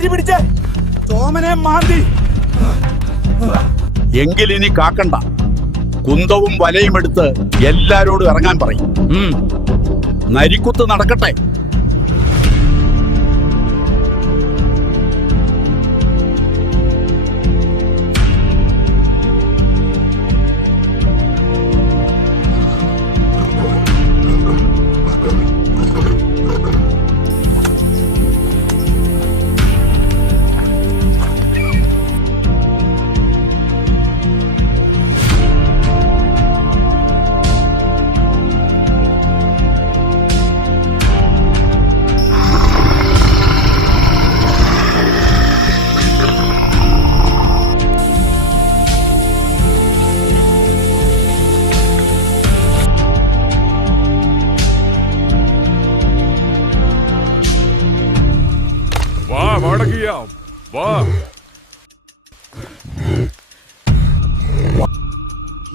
നരി പിടിച്ച് തോമനെ മാന്തി. എങ്കിലിനി കാക്കണ്ട, കുന്തവും വലയും എടുത്ത് എല്ലാരോടും ഇറങ്ങാൻ പറയും. നരിക്കുത്ത് നടക്കട്ടെ.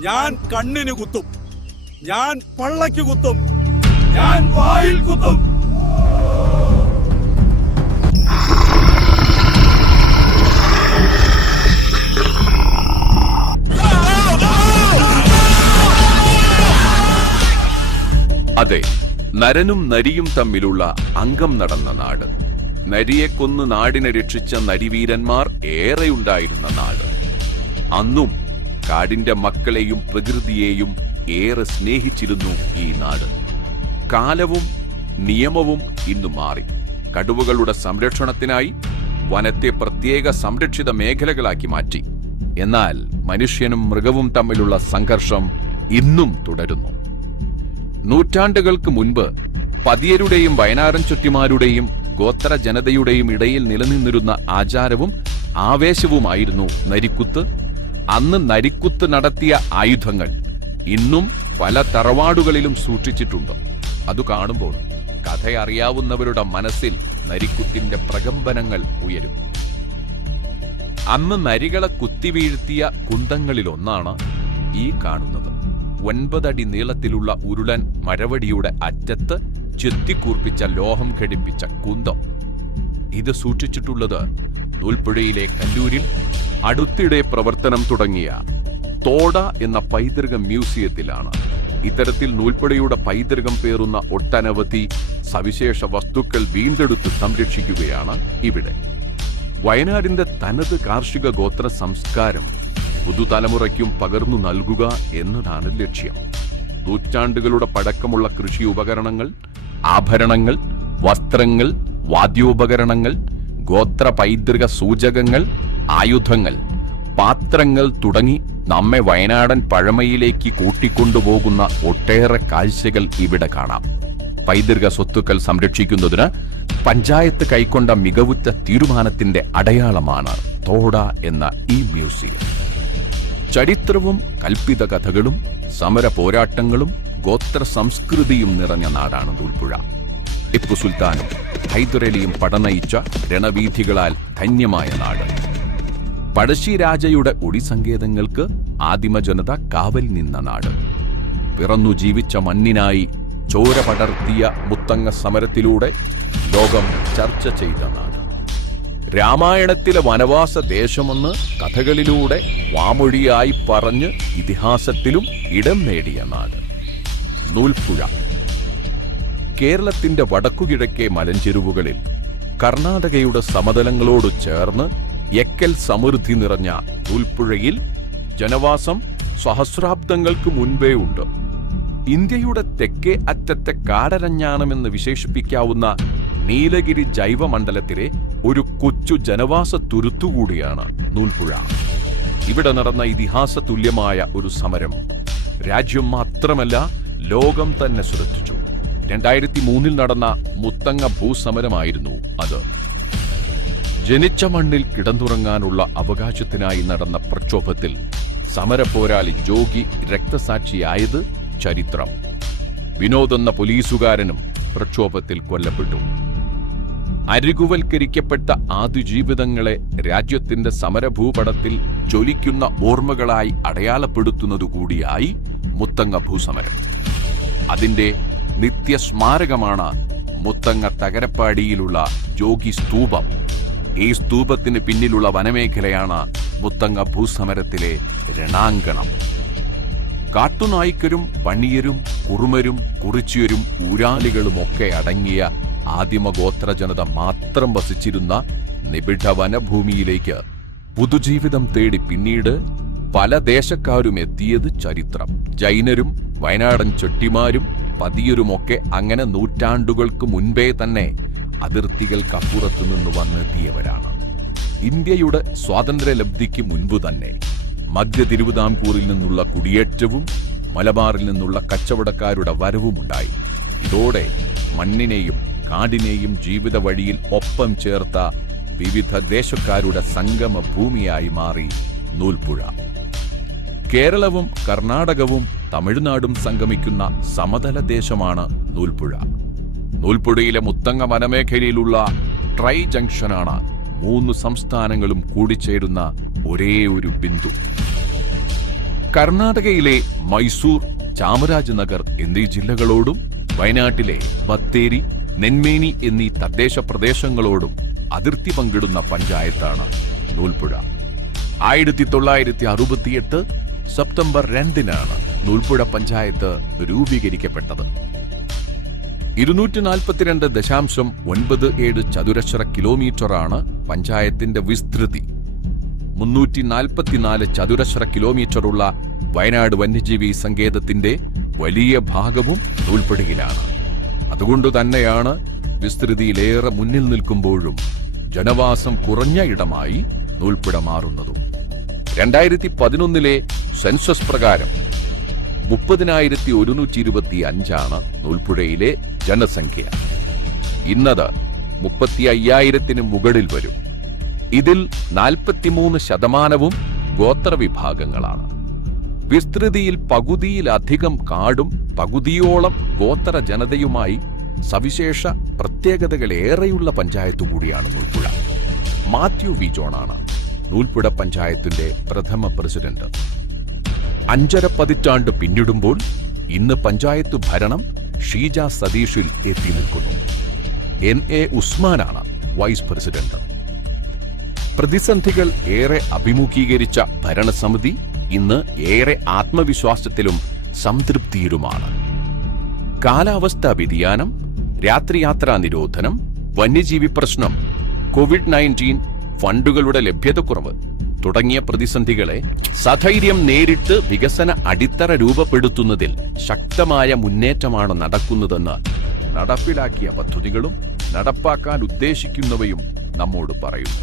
ഞാൻ കണ്ണിന് കുത്തും, ഞാൻ പള്ളയ്ക്ക് കുത്തും, ഞാൻ വായിൽ കുത്തും. അതെ, നരനും നരിയും തമ്മിലുള്ള അംഗം നടന്ന നാട്. നരിയെ കൊന്ന് നാടിനെ രക്ഷിച്ച നരിവീരന്മാർ ഏറെയുണ്ടായിരുന്ന നാട്. അന്നും കാടിന്റെ മക്കളെയും പ്രകൃതിയെയും ഏറെ സ്നേഹിച്ചിരുന്നു ഈ നാട്. കാലവും നിയമവും ഇന്നു മാറി. കടുവകളുടെ സംരക്ഷണത്തിനായി വനത്തെ പ്രത്യേക സംരക്ഷിത മേഖലകളാക്കി മാറ്റി. എന്നാൽ മനുഷ്യനും മൃഗവും തമ്മിലുള്ള സംഘർഷം ഇന്നും തുടരുന്നു. നൂറ്റാണ്ടുകൾക്ക് മുൻപ് പതിയരുടെയും വയനാടൻ ചുറ്റിമാരുടെയും ഗോത്ര ജനതയുടെയും ഇടയിൽ നിലനിന്നിരുന്ന ആചാരവും ആവേശവുമായിരുന്നു നരിക്കുത്ത്. അന്ന് നരിക്കുത്ത് നടത്തിയ ആയുധങ്ങൾ ഇന്നും പല തറവാടുകളിലും സൂക്ഷിച്ചിട്ടുണ്ട്. അത് കാണുമ്പോൾ കഥയറിയാവുന്നവരുടെ മനസ്സിൽ നരിക്കുത്തിന്റെ പ്രകമ്പനങ്ങൾ ഉയരും. അന്ന് നരികളെ കുത്തിവീഴ്ത്തിയ കുന്തങ്ങളിലൊന്നാണ് ഈ കാണുന്നത്. 9 അടി നീളത്തിലുള്ള ഉരുളൻ മരവടിയുടെ അറ്റത്ത് ചെത്തിക്കൂർപ്പിച്ച ലോഹം ഘടിപ്പിച്ച കുന്തം. ഇത് സൂക്ഷിച്ചിട്ടുള്ളത് നൂൽപ്പുഴയിലെ കല്ലൂരിൽ അടുത്തിടെ പ്രവർത്തനം തുടങ്ങിയ തോട എന്ന പൈതൃക മ്യൂസിയത്തിലാണ്. ഇത്തരത്തിൽ നൂൽപ്പുഴയുടെ പൈതൃകം പേറുന്ന ഒട്ടനവധി സവിശേഷ വസ്തുക്കൾ വീണ്ടെടുത്ത് സംരക്ഷിക്കുകയാണ് ഇവിടെ. വയനാടിന്റെ തനത് കാർഷിക ഗോത്ര സംസ്കാരം പുതുതലമുറയ്ക്കും പകർന്നു നൽകുക എന്നതാണ് ലക്ഷ്യം. നൂറ്റാണ്ടുകളുടെ പഴക്കമുള്ള കൃഷി ഉപകരണങ്ങൾ, ആഭരണങ്ങൾ, വസ്ത്രങ്ങൾ, വാദ്യോപകരണങ്ങൾ, ഗോത്ര പൈതൃക സൂചകങ്ങൾ, ആയുധങ്ങൾ, പാത്രങ്ങൾ തുടങ്ങി നമ്മെ വയനാടൻ പഴമയിലേക്ക് കൂട്ടിക്കൊണ്ടുപോകുന്ന ഒട്ടേറെ കാഴ്ചകൾ ഇവിടെ കാണാം. പൈതൃക സ്വത്തുക്കൾ സംരക്ഷിക്കുന്നതിന് പഞ്ചായത്ത് കൈക്കൊണ്ട മികവുറ്റ തീരുമാനത്തിന്റെ അടയാളമാണ് തോട എന്ന ഈ മ്യൂസിയം. ചരിത്രവും കൽപ്പിത കഥകളും സമര പോരാട്ടങ്ങളും ഗോത്ര സംസ്കൃതിയും നിറഞ്ഞ നാടാണ് നൂൽപ്പുഴ. ടിപ്പു സുൽത്താനും ഹൈദരലിയും പടനയിച്ച രണവീഥികളാൽ ധന്യമായ നാട്. പഴശ്ശിരാജയുടെ ഒടിസങ്കേതങ്ങൾക്ക് ആദിമ ജനത കാവൽ നിന്ന നാട്. പിറന്നു ജീവിച്ച മണ്ണിനായി ചോര പടർത്തിയ മുത്തങ്ങ സമരത്തിലൂടെ ലോകം ചർച്ച ചെയ്ത നാട്. രാമായണത്തിലെ വനവാസ ദേശമെന്ന് കഥകളിലൂടെ വാമൊഴിയായി പറഞ്ഞ് ഇതിഹാസത്തിലും ഇടം നേടിയ നാട് നൂൽപ്പുഴ. കേരളത്തിന്റെ വടക്കുകിഴക്കേ മലഞ്ചെരുവുകളിൽ കർണാടകയുടെ സമതലങ്ങളോട് ചേർന്ന് എക്കൽ സമൃദ്ധി നിറഞ്ഞ നൂൽപ്പുഴയിൽ ജനവാസം സഹസ്രാബ്ദങ്ങൾക്ക് മുൻപേ ഉണ്ട്. ഇന്ത്യയുടെ തെക്കേ അറ്റത്തെ കാടരഞ്ഞാണമെന്ന് വിശേഷിപ്പിക്കാവുന്ന നീലഗിരി ജൈവമണ്ഡലത്തിലെ ഒരു കൊച്ചു ജനവാസ തുരുത്തുകൂടിയാണ് നൂൽപ്പുഴ. ഇവിടെ നടന്ന ഇതിഹാസ തുല്യമായ ഒരു സമരം രാജ്യം മാത്രമല്ല ലോകം തന്നെ ശ്രദ്ധിച്ചു. 2003 നടന്ന മുത്തങ്ങ ഭൂസമരമായിരുന്നു അത്. ജനിച്ച മണ്ണിൽ കിടന്നുറങ്ങാനുള്ള അവകാശത്തിനായി നടന്ന പ്രക്ഷോഭത്തിൽ സമരപോരാളി ജോഗി രക്തസാക്ഷിയായത് ചരിത്രം. വിനോദ് എന്ന പോലീസുകാരനും പ്രക്ഷോഭത്തിൽ കൊല്ലപ്പെട്ടു. അരികുവൽക്കരിക്കപ്പെട്ട ആദിജീവിതങ്ങളെ രാജ്യത്തിന്റെ സമരഭൂപടത്തിൽ ജ്വലിക്കുന്ന ഓർമ്മകളായി അടയാളപ്പെടുത്തുന്നതുകൂടിയായി മുത്തങ്ങ ഭൂസമരം. അതിന്റെ നിത്യസ്മാരകമാണ് മുത്തങ്ങ തകരപ്പാടിയിലുള്ള ജോഗി സ്തൂപം. ഈ സ്തൂപത്തിന് പിന്നിലുള്ള വനമേഖലയാണ് മുത്തങ്ങ ഭൂസമരത്തിലെ രണാങ്കണം. കാട്ടുനായ്ക്കരും പണിയരും കുറുമരും കുറിച്യരും ഊരാലികളുമൊക്കെ അടങ്ങിയ ആദിമഗോത്ര ജനത മാത്രം വസിച്ചിരുന്ന നിബിഡ വനഭൂമിയിലേക്ക് പുതുജീവിതം തേടി പിന്നീട് പല ദേശക്കാരും എത്തിയത് ചരിത്രം. ജൈനരും വയനാടൻ ചെട്ടിമാരും പതിയരുമൊക്കെ അങ്ങനെ നൂറ്റാണ്ടുകൾക്ക് മുൻപേ തന്നെ അതിർത്തികൾക്കപ്പുറത്തു നിന്ന് വന്നെത്തിയവരാണ്. ഇന്ത്യയുടെ സ്വാതന്ത്ര്യലബ്ധിക്ക് മുൻപ് തന്നെ മധ്യ തിരുവിതാംകൂറിൽ നിന്നുള്ള കുടിയേറ്റവും മലബാറിൽ നിന്നുള്ള കച്ചവടക്കാരുടെ വരവുമുണ്ടായി. ഇതോടെ മണ്ണിനെയും കാടിനെയും ജീവിത വഴിയിൽ ഒപ്പം ചേർത്ത വിവിധ ദേശക്കാരുടെ സംഗമ ഭൂമിയായി മാറി നൂൽപ്പുഴ. കേരളവും കർണാടകവും തമിഴ്നാടും സംഗമിക്കുന്ന സമതല ദേശമാണ് നൂൽപ്പുഴ. നൂൽപ്പുഴയിലെ മുത്തങ്ങ വനമേഖലയിലുള്ള ട്രൈ ജംഗ്ഷനാണ് 3 സംസ്ഥാനങ്ങളും കൂടിച്ചേരുന്ന ഒരേ ഒരു ബിന്ദു. കർണാടകയിലെ മൈസൂർ, ചാമരാജനഗർ എന്നീ ജില്ലകളോടും വയനാട്ടിലെ ബത്തേരി, നെന്മേനി എന്നീ തദ്ദേശ പ്രദേശങ്ങളോടും അതിർത്തി പങ്കിടുന്ന പഞ്ചായത്താണ് നൂൽപ്പുഴ. 1968 സെപ്റ്റംബർ 2-നാണ് നൂൽപ്പുഴ പഞ്ചായത്ത് രൂപീകരിക്കപ്പെട്ടത്. 242.97 ചതുരശ്ര കിലോമീറ്ററാണ് പഞ്ചായത്തിന്റെ വിസ്തൃതി. 344 ചതുരശ്ര കിലോമീറ്ററുള്ള വയനാട് വന്യജീവി സങ്കേതത്തിന്റെ വലിയ ഭാഗവും നൂൽപ്പുഴയിലാണ്. അതുകൊണ്ട് തന്നെയാണ് വിസ്തൃതിയിലേറെ മുന്നിൽ നിൽക്കുമ്പോഴും ജനവാസം കുറഞ്ഞ ഇടമായി നൂൽപ്പുഴ മാറുന്നതും. 2011 സെൻസസ് പ്രകാരം 30,125 നൂൽപ്പുഴയിലെ ജനസംഖ്യ. ഇന്നത് 35,000 മുകളിൽ വരും. ഇതിൽ 43% ഗോത്രവിഭാഗങ്ങളാണ്. വിസ്തൃതിയിൽ പകുതിയിലധികം കാടും പകുതിയോളം ഗോത്ര ജനതയുമായി സവിശേഷ പ്രത്യേകതകളേറെയുള്ള പഞ്ചായത്തു കൂടിയാണ് നൂൽപ്പുഴ. മാത്യു വി ജോണാണ് നൂൽപ്പുഴ പഞ്ചായത്തിന്റെ പ്രഥമ പ്രസിഡന്റ്. 5.5 പതിറ്റാണ്ട് പിന്നിടുമ്പോൾ ഇന്ന് പഞ്ചായത്ത് ഭരണം ഷീജ സതീഷിൽ എത്തി നിൽക്കുന്നു. NA ഉസ്മാനാണ് വൈസ് പ്രസിഡന്റ്. പ്രതിസന്ധികൾ ഏറെ അഭിമുഖീകരിച്ച ഭരണസമിതി ഇന്ന് ഏറെ ആത്മവിശ്വാസത്തിലും സംതൃപ്തിയിലുമാണ്. കാലാവസ്ഥാ വ്യതിയാനം, രാത്രിയാത്രാ നിരോധനം, വന്യജീവി പ്രശ്നം, COVID-19, ഫണ്ടുകളുടെ ലഭ്യതക്കുറവ് തുടങ്ങിയ പ്രതിസന്ധികളെ സധൈര്യം നേരിട്ട് വികസന അടിത്തറ രൂപപ്പെടുത്തുന്നതിൽ ശക്തമായ മുന്നേറ്റമാണ് നടക്കുന്നതെന്ന് നടപ്പിലാക്കിയ പദ്ധതികളും നടപ്പാക്കാൻ ഉദ്ദേശിക്കുന്നവയും നമ്മോട് പറയുന്നു.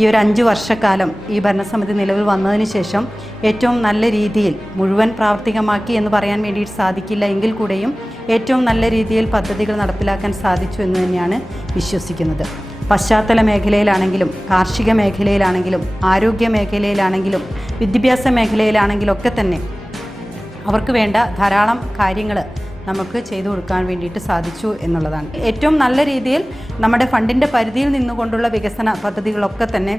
ഈ ഒരു 5 വർഷക്കാലം ഈ ഭരണസമിതി നിലവിൽ വന്നതിന് ശേഷം ഏറ്റവും നല്ല രീതിയിൽ മുഴുവൻ പ്രാവർത്തികമാക്കി എന്ന് പറയാൻ വേണ്ടിയിട്ട് സാധിക്കില്ല എങ്കിൽ കൂടെയും ഏറ്റവും നല്ല രീതിയിൽ പദ്ധതികൾ നടപ്പിലാക്കാൻ സാധിച്ചു എന്ന് തന്നെയാണ് വിശ്വസിക്കുന്നത്. പശ്ചാത്തല മേഖലയിലാണെങ്കിലും കാർഷിക മേഖലയിലാണെങ്കിലും ആരോഗ്യ മേഖലയിലാണെങ്കിലും വിദ്യാഭ്യാസ മേഖലയിലാണെങ്കിലും ഒക്കെ തന്നെ അവർക്ക് വേണ്ട ധാരാളം കാര്യങ്ങൾ നമുക്ക് ചെയ്തു കൊടുക്കാൻ വേണ്ടിയിട്ട് സാധിച്ചു എന്നുള്ളതാണ്. ഏറ്റവും നല്ല രീതിയിൽ നമ്മുടെ ഫണ്ടിൻ്റെ പരിധിയിൽ നിന്നുകൊണ്ടുള്ള വികസന പദ്ധതികളൊക്കെ തന്നെ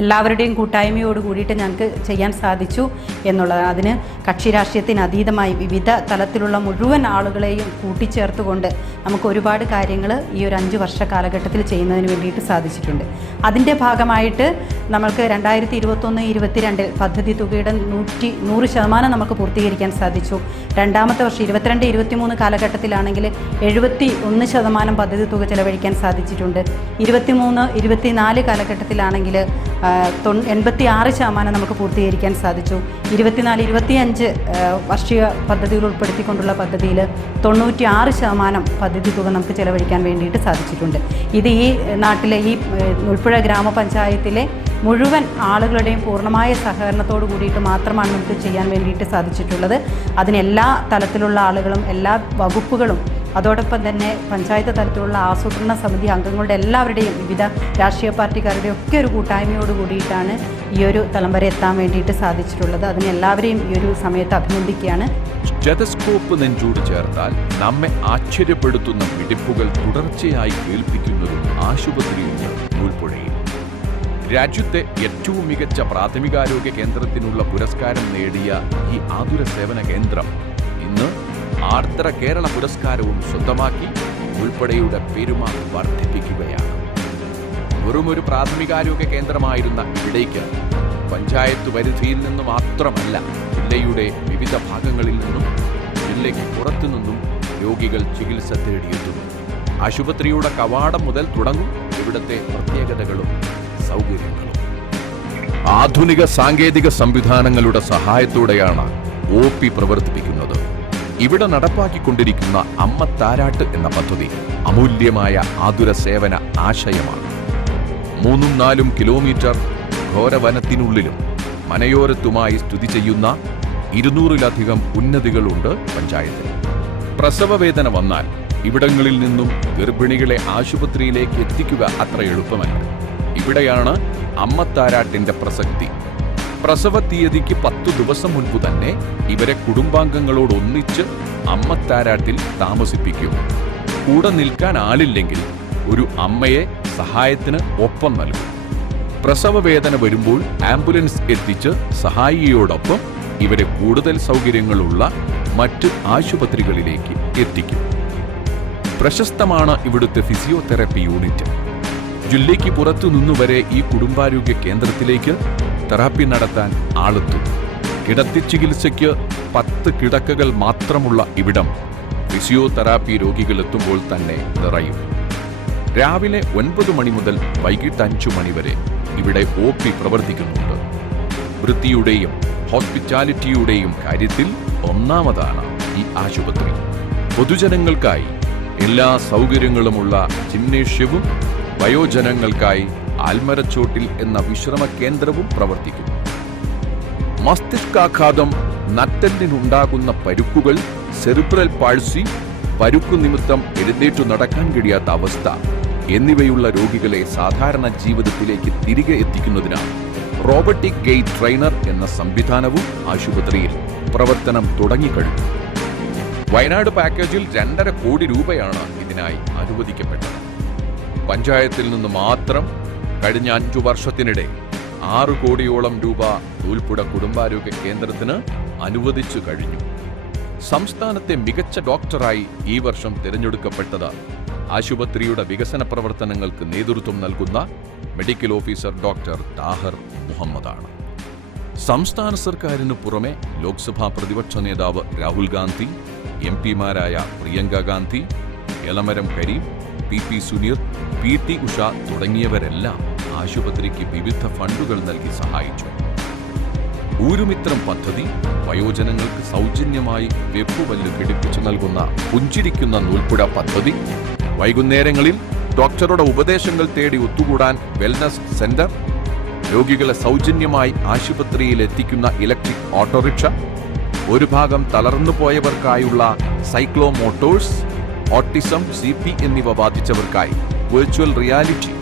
എല്ലാവരുടെയും കൂട്ടായ്മയോട് കൂടിയിട്ട് ഞങ്ങൾക്ക് ചെയ്യാൻ സാധിച്ചു എന്നുള്ളതാണ്. അതിന് കക്ഷി രാഷ്ട്രീയത്തിന് അതീതമായി വിവിധ തലത്തിലുള്ള മുഴുവൻ ആളുകളെയും കൂട്ടിച്ചേർത്തുകൊണ്ട് നമുക്ക് ഒരുപാട് കാര്യങ്ങൾ ഈ ഒരു 5 വർഷ കാലഘട്ടത്തിൽ ചെയ്യുന്നതിന് വേണ്ടിയിട്ട് സാധിച്ചിട്ടുണ്ട്. അതിൻ്റെ ഭാഗമായിട്ട് നമ്മൾക്ക് 2021-22 പദ്ധതി തുകയുടെ 100% നമുക്ക് പൂർത്തീകരിക്കാൻ സാധിച്ചു. രണ്ടാമത്തെ വർഷം 22-23 കാലഘട്ടത്തിലാണെങ്കിൽ 71% പദ്ധതി തുക ചെലവഴിക്കാൻ സാധിച്ചിട്ടുണ്ട്. 23-24 കാലഘട്ടത്തിലാണെങ്കിൽ 86% നമുക്ക് പൂർത്തീകരിക്കാൻ സാധിച്ചു. 24-25 വർഷീയ പദ്ധതികൾ ഉൾപ്പെടുത്തിക്കൊണ്ടുള്ള പദ്ധതിയിൽ 96% പദ്ധതി തുക നമുക്ക് ചെലവഴിക്കാൻ വേണ്ടിയിട്ട് സാധിച്ചിട്ടുണ്ട്. ഇത് ഈ നാട്ടിലെ ഈ നൂൽപ്പുഴ ഗ്രാമപഞ്ചായത്തിലെ മുഴുവൻ ആളുകളുടെയും പൂർണ്ണമായ സഹകരണത്തോടു കൂടിയിട്ട് മാത്രമാണ് നമുക്ക് ചെയ്യാൻ വേണ്ടിയിട്ട് സാധിച്ചിട്ടുള്ളത്. അതിനെല്ലാ തലത്തിലുള്ള ആളുകളും എല്ലാ വകുപ്പുകളും അതോടൊപ്പം തന്നെ പഞ്ചായത്ത് തലത്തിലുള്ള ആസൂത്രണ സമിതി അംഗങ്ങളുടെ എല്ലാവരുടെയും വിവിധ രാഷ്ട്രീയ പാർട്ടിക്കാരുടെ ഒക്കെ ഒരു കൂട്ടായ്മയോട് കൂടിയിട്ടാണ് ഈ ഒരു തലം വരെ എത്താൻ വേണ്ടിയിട്ട് സാധിച്ചിട്ടുള്ളത്. അതിനെല്ലാവരെയും ഈ ഒരു സമയത്ത് അഭിനന്ദിക്കുകയാണ്. സ്റ്റെതസ്കോപ്പ് നെഞ്ചോട് ചേർത്താൽ നമ്മെ ആശ്ചര്യപ്പെടുത്തുന്ന പിടിപ്പുകൾ തുടർച്ചയായി കേൾപ്പിക്കുന്നതും ആശുപത്രിയുണ്ട് നൂൽപ്പുഴയിൽ. രാജ്യത്തെ ഏറ്റവും മികച്ച പ്രാഥമികാരോഗ്യ കേന്ദ്രത്തിനുള്ള പുരസ്കാരം നേടിയ ഈ ആതുര സേവന കേന്ദ്രം ഇന്ന് ആർദ്ര കേരള പുരസ്കാരവും സ്വന്തമാക്കി ഉൾപ്പെടെയുടെ പെരുമ വർദ്ധിപ്പിക്കുകയാണ്. വെറുമൊരു പ്രാഥമികാരോഗ്യ കേന്ദ്രമായിരുന്ന ഇവിടേക്ക് പഞ്ചായത്ത് പരിധിയിൽ നിന്ന് മാത്രമല്ല ജില്ലയുടെ വിവിധ ഭാഗങ്ങളിൽ നിന്നും ജില്ലയ്ക്ക് പുറത്തുനിന്നും രോഗികൾ ചികിത്സ തേടിയെത്തുന്നു. ആശുപത്രിയുടെ കവാടം മുതൽ തുടങ്ങും ഇവിടുത്തെ പ്രത്യേകതകളും സൗകര്യങ്ങളും. ആധുനിക സാങ്കേതിക സംവിധാനങ്ങളുടെ സഹായത്തോടെയാണ് OP പ്രവർത്തിപ്പിക്കുന്നത്. ഇവിടെ നടപ്പാക്കിക്കൊണ്ടിരിക്കുന്ന അമ്മ താരാട്ട് എന്ന പദ്ധതി അമൂല്യമായ ആതുര സേവന ആശയമാണ്. 3-4 കിലോമീറ്റർ ഘോരവനത്തിനുള്ളിലും മനയോരത്തുമായി സ്ഥിതി ചെയ്യുന്ന 200-ലധികം ഉന്നതികളുണ്ട് പഞ്ചായത്തിൽ. പ്രസവവേദന വന്നാൽ ഇവിടങ്ങളിൽ നിന്നും ഗർഭിണികളെ ആശുപത്രിയിലേക്ക് എത്തിക്കുക അത്ര എളുപ്പമല്ല. ഇവിടെയാണ് അമ്മത്താരാട്ടിന്റെ പ്രസക്തി. പ്രസവ തീയതിക്ക് 10 ദിവസം മുൻപ് തന്നെ ഇവരെ കുടുംബാംഗങ്ങളോടൊന്നിച്ച് അമ്മത്താരാട്ടിൽ താമസിപ്പിക്കും. കൂടെ നിൽക്കാൻ ആളില്ലെങ്കിൽ ഒരു അമ്മയെ സഹായത്തിന് ഒപ്പം നൽകും. പ്രസവവേദന വരുമ്പോൾ ആംബുലൻസ് എത്തിച്ച് സഹായിയോടൊപ്പം ഇവരെ കൂടുതൽ സൗകര്യങ്ങളുള്ള മറ്റ് ആശുപത്രികളിലേക്ക് എത്തിക്കും. പ്രശസ്തമാണ് ഇവിടുത്തെ ഫിസിയോതെറാപ്പി യൂണിറ്റ്. ജില്ലയ്ക്ക് പുറത്തുനിന്നുവരെ ഈ കുടുംബാരോഗ്യ കേന്ദ്രത്തിലേക്ക് തെറാപ്പി നടത്താൻ ആളെത്തും. കിടത്തി ചികിത്സയ്ക്ക് 10 കിടക്കകൾ മാത്രമുള്ള ഇവിടം ഫിസിയോതെറാപ്പി രോഗികളെത്തുമ്പോൾ തന്നെ നിറയും. രാവിലെ 9 മണി മുതൽ വൈകിട്ട് 5 മണി വരെ ഇവിടെ OP പ്രവർത്തിക്കുന്നുണ്ട്. വൃത്തിയുടെയും ഹോസ്പിറ്റാലിറ്റിയുടെയും കാര്യത്തിൽ ഒന്നാമതാണ് ഈ ആശുപത്രി. പൊതുജനങ്ങൾക്കായി എല്ലാ സൗകര്യങ്ങളുമുള്ള ജിംനേഷ്യവും വയോജനങ്ങൾക്കായി ആൽമരച്ചോട്ടിൽ എന്ന വിശ്രമ കേന്ദ്രവും പ്രവർത്തിക്കുന്നു. മസ്തിഷ്കാഘാതം, നട്ടെല്ലിനുണ്ടാകുന്ന പരുക്കുകൾ, സെറിബ്രൽ പാൾസി, പരുക്കു നിമിത്തം എഴുന്നേറ്റു നടക്കാൻ കഴിയാത്ത അവസ്ഥ എന്നിവയുള്ള രോഗികളെ സാധാരണ ജീവിതത്തിലേക്ക് തിരികെ എത്തിക്കുന്നതിനാണ് റോബോട്ടിക് ഗൈഡ് ട്രെയിനർ എന്ന സംവിധാനവും ആശുപത്രിയിൽ പ്രവർത്തനം തുടങ്ങിക്കഴിഞ്ഞു. വയനാട് പാക്കേജിൽ 2.5 കോടി രൂപയാണ് ഇതിനായി അനുവദിക്കപ്പെട്ടത്. പഞ്ചായത്തിൽ നിന്ന് മാത്രം കഴിഞ്ഞ 5 വർഷത്തിനിടെ 6 കോടിയോളം രൂപ നൂൽപ്പുഴ കുടുംബാരോഗ്യ കേന്ദ്രത്തിന് അനുവദിച്ചു കഴിഞ്ഞു. സംസ്ഥാനത്തെ മികച്ച ഡോക്ടറായി ഈ വർഷം തിരഞ്ഞെടുക്കപ്പെട്ടത് ആശുപത്രിയുടെ വികസന പ്രവർത്തനങ്ങൾക്ക് നേതൃത്വം നൽകുന്ന മെഡിക്കൽ ഓഫീസർ ഡോക്ടർ താഹർ മുഹമ്മദാണ്. സംസ്ഥാന സർക്കാരിനു പുറമെ ലോക്സഭാ പ്രതിപക്ഷ നേതാവ് രാഹുൽ ഗാന്ധി, MP-മാരായ പ്രിയങ്ക ഗാന്ധി, എളമരം കരീം, PP സുനീർ, PT ഉഷ തുടങ്ങിയവരെല്ലാം ആശുപത്രിക്ക് വിവിധ ഫണ്ടുകൾ നൽകി സഹായിച്ചു. ഊരുമിത്രം പദ്ധതി വയോജനങ്ങൾക്ക് സൗജന്യമായി വെപ്പുവല്ല് ഘടിപ്പിച്ചു നൽകുന്ന പുഞ്ചിരിക്കുന്ന നൂൽപ്പുഴ പദ്ധതി, വൈകുന്നേരങ്ങളിൽ ഡോക്ടറുടെ ഉപദേശങ്ങൾ തേടി ഒത്തുകൂടാൻ വെൽനസ് സെന്റർ, രോഗികളെ സൗജന്യമായി ആശുപത്രിയിൽ എത്തിക്കുന്ന ഇലക്ട്രിക് ഓട്ടോറിക്ഷ, ഒരു ഭാഗം തളർന്നുപോയവർക്കായുള്ള സൈക്ലോമോട്ടോഴ്സ്, ഓട്ടിസം, CP എന്നിവ ബാധിച്ചവർക്കായി വെർച്വൽ റിയാലിറ്റി,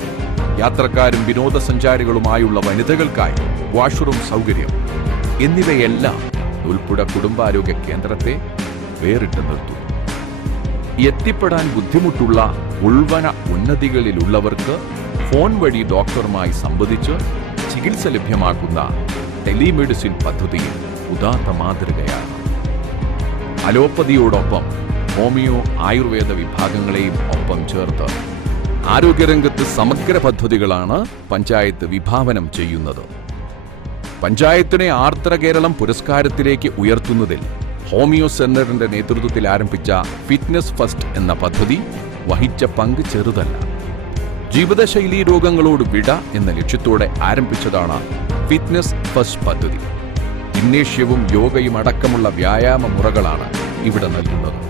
യാത്രക്കാരും വിനോദസഞ്ചാരികളുമായുള്ള വനിതകൾക്കായി വാഷ്റൂം സൗകര്യം എന്നിവയെല്ലാം നൂൽപ്പുഴ കുടുംബാരോഗ്യ കേന്ദ്രത്തെ വേറിട്ട് നിർത്തുന്നു. എത്തിപ്പെടാൻ ബുദ്ധിമുട്ടുള്ള ഉൾവന ഉന്നതികളിലുള്ളവർക്ക് ഫോൺ വഴി ഡോക്ടറുമായി സംവദിച്ച് ചികിത്സ ലഭ്യമാക്കുന്ന ടെലിമെഡിസിൻ പദ്ധതിയിൽ ഉദാത്ത മാതൃകയാണ്. അലോപ്പതിയോടൊപ്പം ഹോമിയോ, ആയുർവേദ വിഭാഗങ്ങളെയും ഒപ്പം ചേർത്ത് ആരോഗ്യരംഗത്ത് സമഗ്ര പദ്ധതികളാണ് പഞ്ചായത്ത് വിഭാവനം ചെയ്യുന്നത്. പഞ്ചായത്തിനെ ആർദ്ര കേരളം പുരസ്കാരത്തിലേക്ക് ഉയർത്തുന്നതിൽ ഹോമിയോ സെന്ററിന്റെ നേതൃത്വത്തിൽ ആരംഭിച്ച ഫിറ്റ്നസ് ഫസ്റ്റ് എന്ന പദ്ധതി വഹിച്ച പങ്ക് ചെറുതല്ല. ജീവിതശൈലീ രോഗങ്ങളോട് വിട എന്ന ലക്ഷ്യത്തോടെ ആരംഭിച്ചതാണ് ഫിറ്റ്നസ് ഫസ്റ്റ് പദ്ധതി. ജിംനേഷ്യവും യോഗയും അടക്കമുള്ള വ്യായാമ മുറകളാണ് ഇവിടെ നൽകുന്നത്.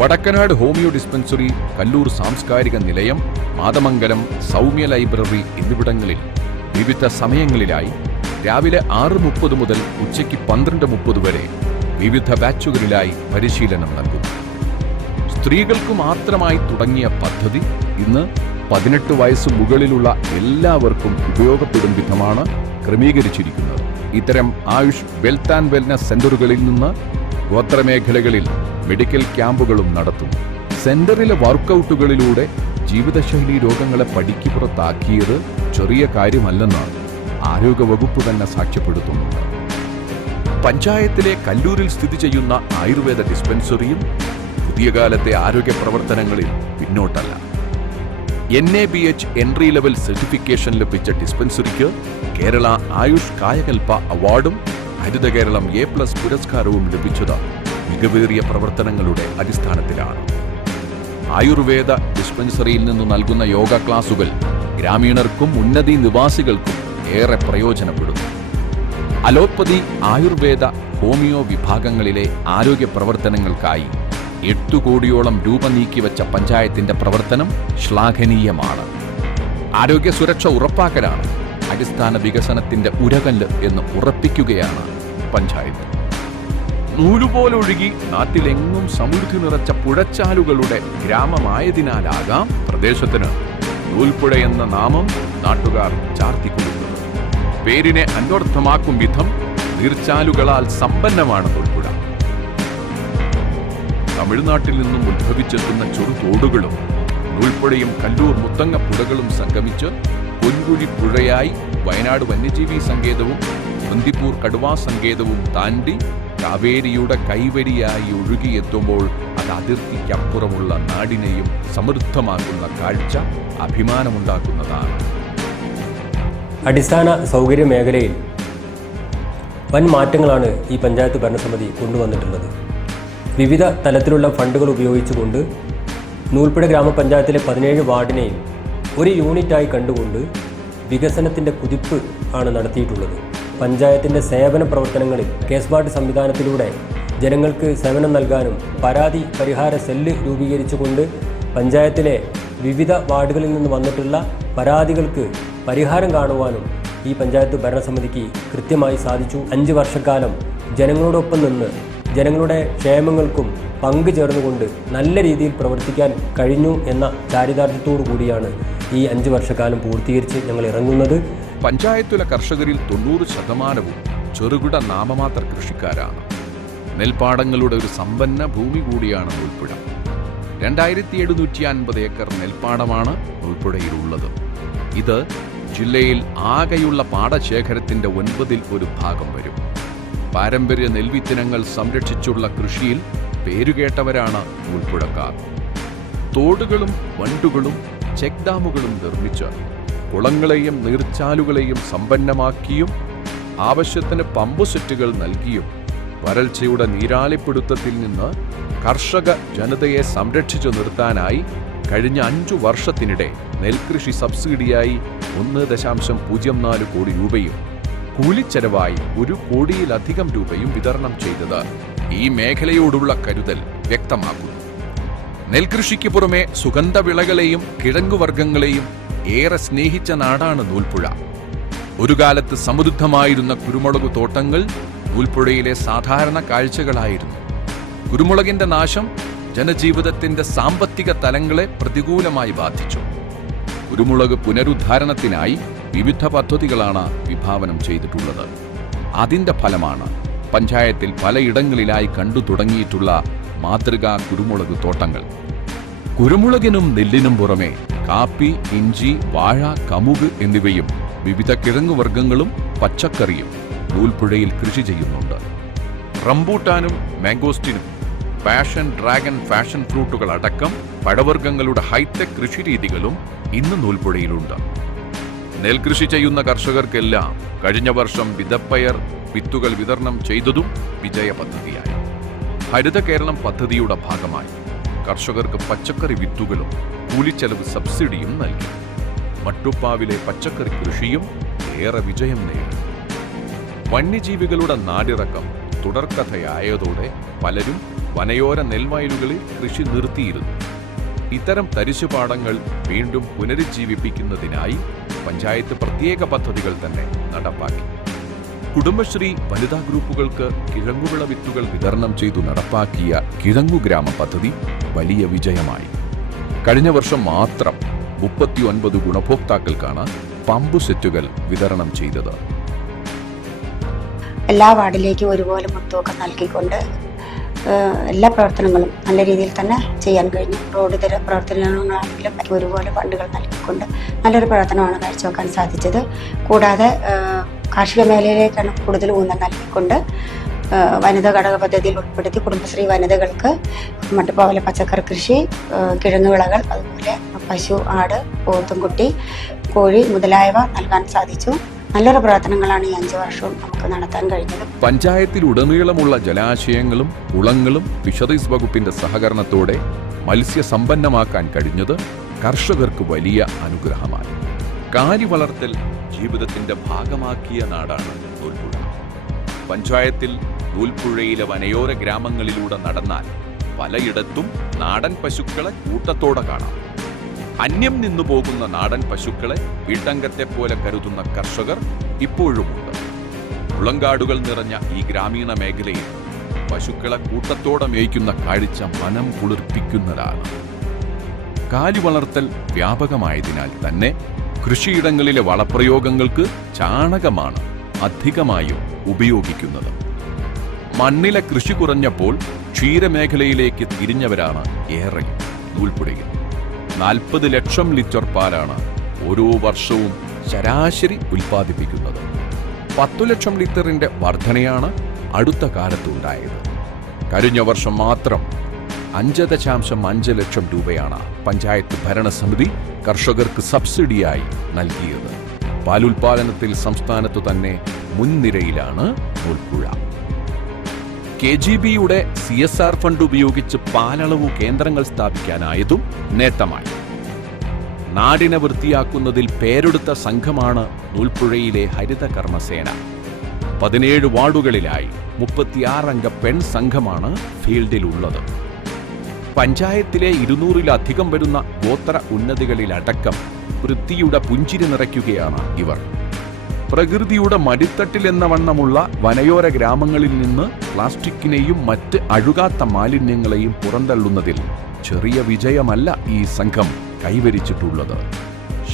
വടക്കനാട് ഹോമിയോ ഡിസ്പെൻസറി, കല്ലൂർ സാംസ്കാരിക നിലയം, മാതമംഗലം സൗമ്യ ലൈബ്രറി എന്നിവിടങ്ങളിൽ വിവിധ സമയങ്ങളിലായി രാവിലെ 6:30 മുതൽ ഉച്ചയ്ക്ക് 12:30 വരെ വിവിധ ബാച്ചുകളിലായി പരിശീലനം നൽകുന്നു. സ്ത്രീകൾക്ക് മാത്രമായി തുടങ്ങിയ പദ്ധതി ഇന്ന് 18 വയസ്സ് മുകളിലുള്ള എല്ലാവർക്കും ഉപയോഗപ്പെടും വിധമാണ് ക്രമീകരിച്ചിരിക്കുന്നത്. ഇത്തരം ആയുഷ് വെൽത്ത് ആൻഡ് വെൽനസ് സെന്ററുകളിൽ നിന്ന് ഗോത്രമേഖലകളിൽ മെഡിക്കൽ ക്യാമ്പുകളും നടത്തുന്നു. സെന്ററിലെ വർക്കൗട്ടുകളിലൂടെ ജീവിതശൈലീ രോഗങ്ങളെ പടിക്ക് പുറത്താക്കിയത് ചെറിയ കാര്യമല്ലെന്ന് ആരോഗ്യവകുപ്പ് തന്നെ സാക്ഷ്യപ്പെടുത്തുന്നുണ്ട്. പഞ്ചായത്തിലെ കല്ലൂരിൽ സ്ഥിതി ചെയ്യുന്ന ആയുർവേദ ഡിസ്പെൻസറിയും പുതിയ കാലത്തെ ആരോഗ്യ പ്രവർത്തനങ്ങളിൽ പിന്നോട്ടല്ല. NABH എൻട്രി ലെവൽ സർട്ടിഫിക്കേഷൻ ലഭിച്ച ഡിസ്പെൻസറിക്ക് കേരള ആയുഷ് കായകൽപ അവാർഡും ഹരിത കേരളം A+ പുരസ്കാരവും ലഭിച്ചത് മികവേറിയ പ്രവർത്തനങ്ങളുടെ അടിസ്ഥാനത്തിലാണ്. ആയുർവേദ ഡിസ്പെൻസറിയിൽ നിന്ന് നൽകുന്ന യോഗ ക്ലാസുകൾ ഗ്രാമീണർക്കും ഉന്നതി നിവാസികൾക്കും ഏറെ പ്രയോജനപ്പെടുന്നു. അലോപ്പതി, ആയുർവേദ, ഹോമിയോ വിഭാഗങ്ങളിലെ ആരോഗ്യ പ്രവർത്തനങ്ങൾക്കായി 8 കോടിയോളം രൂപ നീക്കിവെച്ച പഞ്ചായത്തിന്റെ പ്രവർത്തനം ശ്ലാഘനീയമാണ്. ആരോഗ്യ സുരക്ഷ ഉറപ്പാക്കലാണ് അടിസ്ഥാന വികസനത്തിന്റെ ഉരകല്ല് എന്ന് ഉറപ്പിക്കുകയാണ് പഞ്ചായത്ത്. നൂലുപോലൊഴുകി നാട്ടിലെങ്ങും സമൃദ്ധി നിറച്ച പുഴച്ചാലുകളുടെ ഗ്രാമമായതിനാലാകാം പ്രദേശത്തിന് നൂൽപ്പുഴ എന്ന നാമം നാട്ടുകാർ ചാർത്തിക്കൊടുക്കുന്നത്. പേരിനെ അന്വർത്ഥമാക്കും വിധം നീർച്ചാലുകളാൽ സമ്പന്നമാണ് നൂൽപ്പുഴ. തമിഴ്നാട്ടിൽ നിന്നും ഉത്ഭവിച്ചെത്തുന്ന ചെറുതോടുകളും നൂൽപ്പുഴയും കല്ലൂർ മുത്തങ്ങ പുഴകളും സംഗമിച്ച് പൊൻകുഴി പുഴയായി വയനാട് വന്യജീവി സങ്കേതവും ബന്ദിപ്പൂർ കടുവാ സങ്കേതവും താണ്ടി കാവേരിയുടെ കൈവരിയായി ഒഴുകിയെത്തുമ്പോൾ അത് അതിർത്തിക്കപ്പുറമുള്ള നാടിനെയും സമൃദ്ധമാക്കുന്ന കാഴ്ച അഭിമാനമുണ്ടാക്കുന്നതാണ്. അടിസ്ഥാന സൗകര്യ മേഖലയിൽ വൻ മാറ്റങ്ങളാണ് ഈ പഞ്ചായത്ത് ഭരണസമിതി കൊണ്ടുവന്നിട്ടുള്ളത്. വിവിധ തലത്തിലുള്ള ഫണ്ടുകൾ ഉപയോഗിച്ചുകൊണ്ട് നൂൽപ്പുഴ ഗ്രാമപഞ്ചായത്തിലെ 17 വാർഡിനെയും ഒരു യൂണിറ്റായി കണ്ടുകൊണ്ട് വികസനത്തിൻ്റെ കുതിപ്പ് ആണ് നടത്തിയിട്ടുള്ളത്. പഞ്ചായത്തിൻ്റെ സേവന പ്രവർത്തനങ്ങളിൽ കേസ് വാർഡ് സംവിധാനത്തിലൂടെ ജനങ്ങൾക്ക് സേവനം നൽകാനും പരാതി പരിഹാര സെല്ല് രൂപീകരിച്ചുകൊണ്ട് പഞ്ചായത്തിലെ വിവിധ വാർഡുകളിൽ നിന്ന് വന്നിട്ടുള്ള പരാതികൾക്ക് പരിഹാരം കാണുവാനും ഈ പഞ്ചായത്ത് ഭരണസമിതിക്ക് കൃത്യമായി സാധിച്ചു. 5 വർഷക്കാലം ജനങ്ങളോടൊപ്പം നിന്ന് ജനങ്ങളുടെ ക്ഷേമങ്ങൾക്കും പങ്കു ചേർന്നുകൊണ്ട് നല്ല രീതിയിൽ പ്രവർത്തിക്കാൻ കഴിഞ്ഞു എന്ന ചാരിതാർത്ഥ്യത്തോടു കൂടിയാണ് ഈ 5 വർഷക്കാലം പൂർത്തീകരിച്ച് ഞങ്ങൾ ഇറങ്ങുന്നത്. പഞ്ചായത്തിലെ കർഷകരിൽ 90% ചെറുകിട നാമമാത്ര കൃഷിക്കാരാണ്. നെൽപ്പാടങ്ങളുടെ ഒരു സമ്പന്ന ഭൂമി കൂടിയാണ് നൂൽപ്പുഴ. 2750 ഏക്കർ നെൽപ്പാടമാണ് നൂൽപ്പുഴയിലുള്ളത്. ഇത് ജില്ലയിൽ ആകെയുള്ള പാടശേഖരത്തിന്റെ 9ൽ ഒരു ഭാഗം വരും. പാരമ്പര്യ നെൽവിത്തിനങ്ങൾ സംരക്ഷിച്ചുള്ള കൃഷിയിൽ പേരുകേട്ടവരാണ് നൂൽപ്പുഴക്കാർ. തോടുകളും വണ്ടുകളും ചെക്ക് ഡാമുകളും നിർമ്മിച്ച് കുളങ്ങളെയും നീർച്ചാലുകളെയും സമ്പന്നമാക്കിയും ആവശ്യത്തിന് പമ്പ് സെറ്റുകൾ നൽകിയും വരൾച്ചയുടെ നീരാളിപ്പിടുത്തത്തിൽ നിന്ന് കർഷക ജനതയെ സംരക്ഷിച്ചു നിർത്താനായി കഴിഞ്ഞ 5 വർഷത്തിനിടെ നെൽകൃഷി സബ്സിഡിയായി 1.04 കോടി രൂപയും കൂലിച്ചെലവായി 1 കോടിയിലധികം രൂപയും വിതരണം ചെയ്തത് ഈ മേഖലയോടുള്ള കരുതൽ വ്യക്തമാക്കുന്നു. നെൽകൃഷിക്ക് പുറമെ സുഗന്ധവിളകളെയും കിഴങ്ങുവർഗ്ഗങ്ങളെയും ഏറെ സ്നേഹിച്ച നാടാണ് നൂൽപ്പുഴ. ഒരു കാലത്ത് സമൃദ്ധമായിരുന്ന കുരുമുളക് തോട്ടങ്ങൾ നൂൽപ്പുഴയിലെ സാധാരണ കാഴ്ചകളായിരുന്നു. കുരുമുളകിന്റെ നാശം ജനജീവിതത്തിന്റെ സാമ്പത്തിക തലങ്ങളെ പ്രതികൂലമായി ബാധിച്ചു. കുരുമുളക് പുനരുദ്ധാരണത്തിനായി വിവിധ പദ്ധതികളാണ് വിഭാവനം ചെയ്തിട്ടുള്ളത്. അതിന്റെ ഫലമാണ് പഞ്ചായത്തിൽ പലയിടങ്ങളിലായി കണ്ടു തുടങ്ങിയിട്ടുള്ള മാതൃകാ കുരുമുളക് തോട്ടങ്ങൾ. കുരുമുളകിനും നെല്ലിനും പുറമെ കാപ്പി, ഇഞ്ചി, വാഴ, കമുക് എന്നിവയും വിവിധ കിഴങ്ങുവർഗ്ഗങ്ങളും പച്ചക്കറിയും നൂൽപ്പുഴയിൽ കൃഷി ചെയ്യുന്നുണ്ട്. റംബൂട്ടാനും മാംഗോസ്റ്റിനും പാഷൻ, ഡ്രാഗൺ, ഫാഷൻ ഫ്രൂട്ടുകൾ അടക്കം പഴവർഗ്ഗങ്ങളുടെ ഹൈടെക് കൃഷിരീതികളും ഇന്ന് നൂൽപ്പുഴയിലുണ്ട്. നെൽകൃഷി ചെയ്യുന്ന കർഷകർക്കെല്ലാം കഴിഞ്ഞ വർഷം വിതപ്പയർ വിത്തുകൾ വിതരണം ചെയ്തതും വിജയ പദ്ധതിയായി. ഹരിത കേരളം പദ്ധതിയുടെ ഭാഗമായി കർഷകർക്ക് പച്ചക്കറി വിത്തുകളും കൂലിച്ചെലവ് സബ്സിഡിയും നൽകി. മട്ടുപ്പാവിലെ പച്ചക്കറി കൃഷിയും ഏറെ വിജയം നേടി. വന്യജീവികളുടെ നാടിറക്കം തുടർക്കഥയായതോടെ പലരും വനയോര നെൽവയലുകളിൽ കൃഷി നിർത്തിയിരുന്നു. ഇത്തരം തരിശുപാടങ്ങൾ വീണ്ടും പുനരുജ്ജീവിപ്പിക്കുന്നതിനായി പഞ്ചായത്ത് പ്രത്യേക പദ്ധതികൾ തന്നെ നടപ്പാക്കി. കുടുംബശ്രീ വനിതാ ഗ്രൂപ്പുകൾക്ക് കിഴങ്ങുവിള വിത്തുകൾ വിതരണം ചെയ്തു നടപ്പാക്കിയ കിഴങ്ങുഗ്രാമ പദ്ധതി വലിയ വിജയമായി. കഴിഞ്ഞ വർഷം മാത്രം 39 ഗുണഭോക്താക്കൾക്കാണ് പമ്പ് സെറ്റുകൾ വിതരണം ചെയ്തത്. എല്ലാ വാർഡിലേക്കും ഒരുപോലെ മുൻതൂക്കം നൽകിക്കൊണ്ട് എല്ലാ പ്രവർത്തനങ്ങളും നല്ല രീതിയിൽ തന്നെ ചെയ്യാൻ കഴിഞ്ഞു. റോഡ് തര പ്രവർത്തനങ്ങളാണെങ്കിലും ഒരുപോലെ ഫണ്ടുകൾ നൽകിക്കൊണ്ട് നല്ലൊരു പ്രവർത്തനമാണ് കാഴ്ചവെക്കാൻ സാധിച്ചത്. കൂടാതെ കാർഷിക മേഖലയിലേക്കാണ് കൂടുതൽ ഊന്നൽ നൽകിക്കൊണ്ട് വനിതാ ഘടക പദ്ധതിയിൽ ഉൾപ്പെടുത്തി കുടുംബശ്രീ വനിതകൾക്ക് മട്ടുപ്പാവിലെ പച്ചക്കറി കൃഷി, കിഴങ്ങുവിളകൾ, അതുപോലെ പശു, ആട്, പോത്തുംകുട്ടി, കോഴി മുതലായവ നൽകാൻ സാധിച്ചു. നല്ലൊരു പ്രവർത്തനങ്ങളാണ് ഈ 5 വർഷവും നമുക്ക് നടത്താൻ കഴിഞ്ഞത്. പഞ്ചായത്തിലുടനീളമുള്ള ജലാശയങ്ങളും കുളങ്ങളും ഫിഷറീസ് വകുപ്പിന്റെ സഹകരണത്തോടെ മത്സ്യസമ്പന്നമാക്കാൻ കഴിഞ്ഞത് കർഷകർക്ക് വലിയ അനുഗ്രഹമായി. കാലി വളർത്തൽ ജീവിതത്തിന്റെ ഭാഗമാക്കിയ നാടാണ് നൂൽപ്പുഴ. പഞ്ചായത്തിൽ നൂൽപ്പുഴയിലെ വനയോര ഗ്രാമങ്ങളിലൂടെ നടന്നാൽ പലയിടത്തും നാടൻ പശുക്കളെ കൂട്ടത്തോടെ കാണാം. അന്യം നിന്നു പോകുന്ന നാടൻ പശുക്കളെ വീട്ടംഗത്തെ പോലെ കരുതുന്ന കർഷകർ ഇപ്പോഴുമുണ്ട്. മുളങ്കാടുകൾ നിറഞ്ഞ ഈ ഗ്രാമീണ മേഖലയിൽ പശുക്കളെ കൂട്ടത്തോടെ മേയ്ക്കുന്ന കാഴ്ച മനം കുളിർപ്പിക്കുന്നതാണ്. കാലി വളർത്തൽ വ്യാപകമായതിനാൽ തന്നെ കൃഷിയിടങ്ങളിലെ വളപ്രയോഗങ്ങൾക്ക് ചാണകമാണ് അധികമായും ഉപയോഗിക്കുന്നത്. മണ്ണിലെ കൃഷി കുറഞ്ഞപ്പോൾ ക്ഷീരമേഖലയിലേക്ക് തിരിഞ്ഞവരാണ് ഏറെയും. നൂൽപ്പുഴയിൽ 40 ലക്ഷം ലിറ്റർ പാലാണ് ഓരോ വർഷവും ശരാശരി ഉൽപ്പാദിപ്പിക്കുന്നത്. 10 ലക്ഷം ലിറ്ററിന്റെ വർധനയാണ് അടുത്ത കാലത്തുണ്ടായത്. കഴിഞ്ഞ വർഷം മാത്രം 5.5 ലക്ഷം രൂപയാണ് പഞ്ചായത്ത് ഭരണസമിതി കർഷകർക്ക് സബ്സിഡിയായി നൽകിയത്. പാലുൽപാദനത്തിൽ സംസ്ഥാനത്തു തന്നെ മുൻനിരയിലാണ് നൂൽപ്പുഴ. KGBയുടെ CSR ഫണ്ട് ഉപയോഗിച്ച് പാലളവു കേന്ദ്രങ്ങൾ സ്ഥാപിക്കാനായതും നേട്ടമായി. നാടിനെ വൃത്തിയാക്കുന്നതിൽ പേരെടുത്ത സംഘമാണ് നൂൽപ്പുഴയിലെ ഹരിത കർമ്മസേന. 17 വാർഡുകളിലായി 36 അംഗ പെൺ സംഘമാണ് ഫീൽഡിലുള്ളത്. പഞ്ചായത്തിലെ 200-ലധികം വരുന്ന ഗോത്ര ഉന്നതികളിലടക്കം വൃത്തിയുടെ പുഞ്ചിരി നിറയ്ക്കുകയാണ് ഇവർ. പ്രകൃതിയുടെ മടിത്തട്ടിലെന്ന വണ്ണമുള്ള വനയോര ഗ്രാമങ്ങളിൽ നിന്ന് പ്ലാസ്റ്റിക്കിനെയും മറ്റ് അഴുകാത്ത മാലിന്യങ്ങളെയും പുറന്തള്ളുന്നതിൽ ചെറിയ വിജയമല്ല ഈ സംഘം കൈവരിച്ചിട്ടുള്ളത്.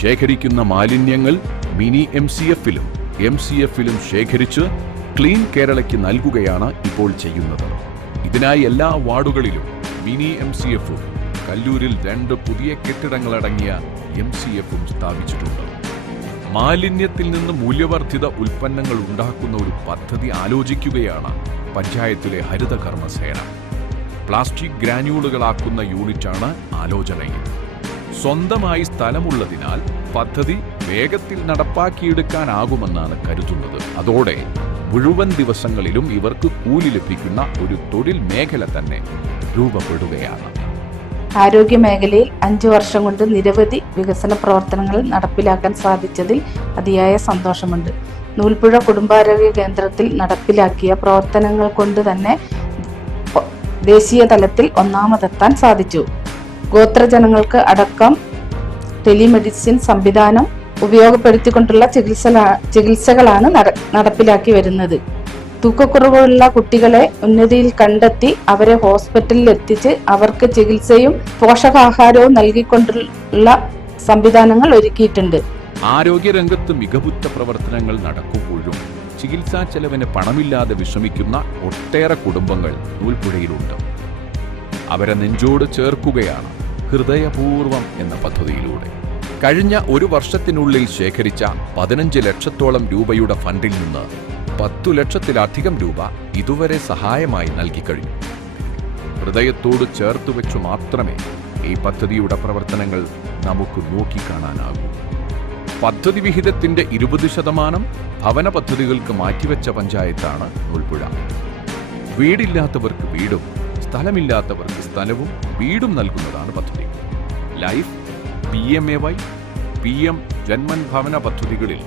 ശേഖരിക്കുന്ന മാലിന്യങ്ങൾ മിനി MCFലും MCFലും ശേഖരിച്ച് ക്ലീൻ കേരളയ്ക്ക് നൽകുകയാണ് ഇപ്പോൾ ചെയ്യുന്നത്. ഇതിനായി എല്ലാ വാർഡുകളിലും മിനി MCFും കല്ലൂരിൽ 2 പുതിയ കെട്ടിടങ്ങളടങ്ങിയ MCFും സ്ഥാപിച്ചിട്ടുണ്ട്. മാലിന്യത്തിൽ നിന്ന് മൂല്യവർദ്ധിത ഉൽപ്പന്നങ്ങൾ ഉണ്ടാക്കുന്ന ഒരു പദ്ധതി ആലോചിക്കുകയാണ് പഞ്ചായത്തിലെ ഹരിത കർമ്മസേന. പ്ലാസ്റ്റിക് ഗ്രാന്യൂളുകളാക്കുന്ന യൂണിറ്റാണ് ആലോചനയിൽ. സ്വന്തമായി സ്ഥലമുള്ളതിനാൽ പദ്ധതി വേഗത്തിൽ നടപ്പാക്കിയെടുക്കാനാകുമെന്നാണ് കരുതുന്നത്. അതോടെ മുഴുവൻ ദിവസങ്ങളിലും ഇവർക്ക് കൂലി ലഭിക്കുന്ന ഒരു തൊഴിൽ മേഖല തന്നെ രൂപപ്പെടുകയാണ്. ആരോഗ്യ മേഖലയിൽ 5 വർഷം കൊണ്ട് നിരവധി വികസന പ്രവർത്തനങ്ങൾ നടപ്പിലാക്കാൻ സാധിച്ചതിൽ അതിയായ സന്തോഷമുണ്ട്. നൂൽപ്പുഴ കുടുംബാരോഗ്യ കേന്ദ്രത്തിൽ നടപ്പിലാക്കിയ പ്രവർത്തനങ്ങൾ കൊണ്ട് തന്നെ ദേശീയ തലത്തിൽ ഒന്നാമതെത്താൻ സാധിച്ചു. ഗോത്രജനങ്ങൾക്ക് അടക്കം ടെലിമെഡിസിൻ സംവിധാനം ഉപയോഗപ്പെടുത്തിക്കൊണ്ടുള്ള ചികിത്സകളാണ് നടപ്പിലാക്കി വരുന്നത്. തൂക്കക്കുറവുള്ള കുട്ടികളെ ഉന്നതിയിൽ കണ്ടെത്തി അവരെ ഹോസ്പിറ്റലിൽ എത്തിച്ച് അവർക്ക് ചികിത്സയും പോഷകാഹാരവും നൽകിക്കൊണ്ടുള്ള സംവിധാനങ്ങൾ ഒരുക്കിയിട്ടുണ്ട്. ആരോഗ്യരംഗത്ത് മികവുറ്റ പ്രവർത്തനങ്ങൾ നടക്കുമ്പോഴും ചികിത്സാ ചെലവിന് പണമില്ലാതെ വിഷമിക്കുന്ന ഒട്ടേറെ കുടുംബങ്ങൾ നൂൽപ്പുഴയിലുണ്ട്. അവരെ നെഞ്ചോട് ചേർക്കുകയാണ് ഹൃദയപൂർവം എന്ന പദ്ധതിയിലൂടെ. കഴിഞ്ഞ 1 വർഷത്തിനുള്ളിൽ ശേഖരിച്ച 15 ലക്ഷത്തോളം രൂപയുടെ ഫണ്ടിൽ നിന്ന് 10 ലക്ഷത്തിലധികം രൂപ ഇതുവരെ സഹായമായി നൽകിക്കഴിഞ്ഞു. ഹൃദയത്തോട് ചേർത്തുവെച്ചു മാത്രമേ ഈ പദ്ധതിയുടെ പ്രവർത്തനങ്ങൾ നമുക്ക് നോക്കിക്കാണാനാകൂ. പദ്ധതി വിഹിതത്തിന്റെ 20% ഭവന പദ്ധതികൾക്ക് മാറ്റിവെച്ച പഞ്ചായത്താണ് നൂൽപ്പുഴ. വീടില്ലാത്തവർക്ക് വീടും സ്ഥലമില്ലാത്തവർക്ക് സ്ഥലവും വീടും നൽകുന്നതാണ് പദ്ധതി. ലൈഫ്, PMAY, PM ജന്മൻ ഭവന പദ്ധതികളിൽ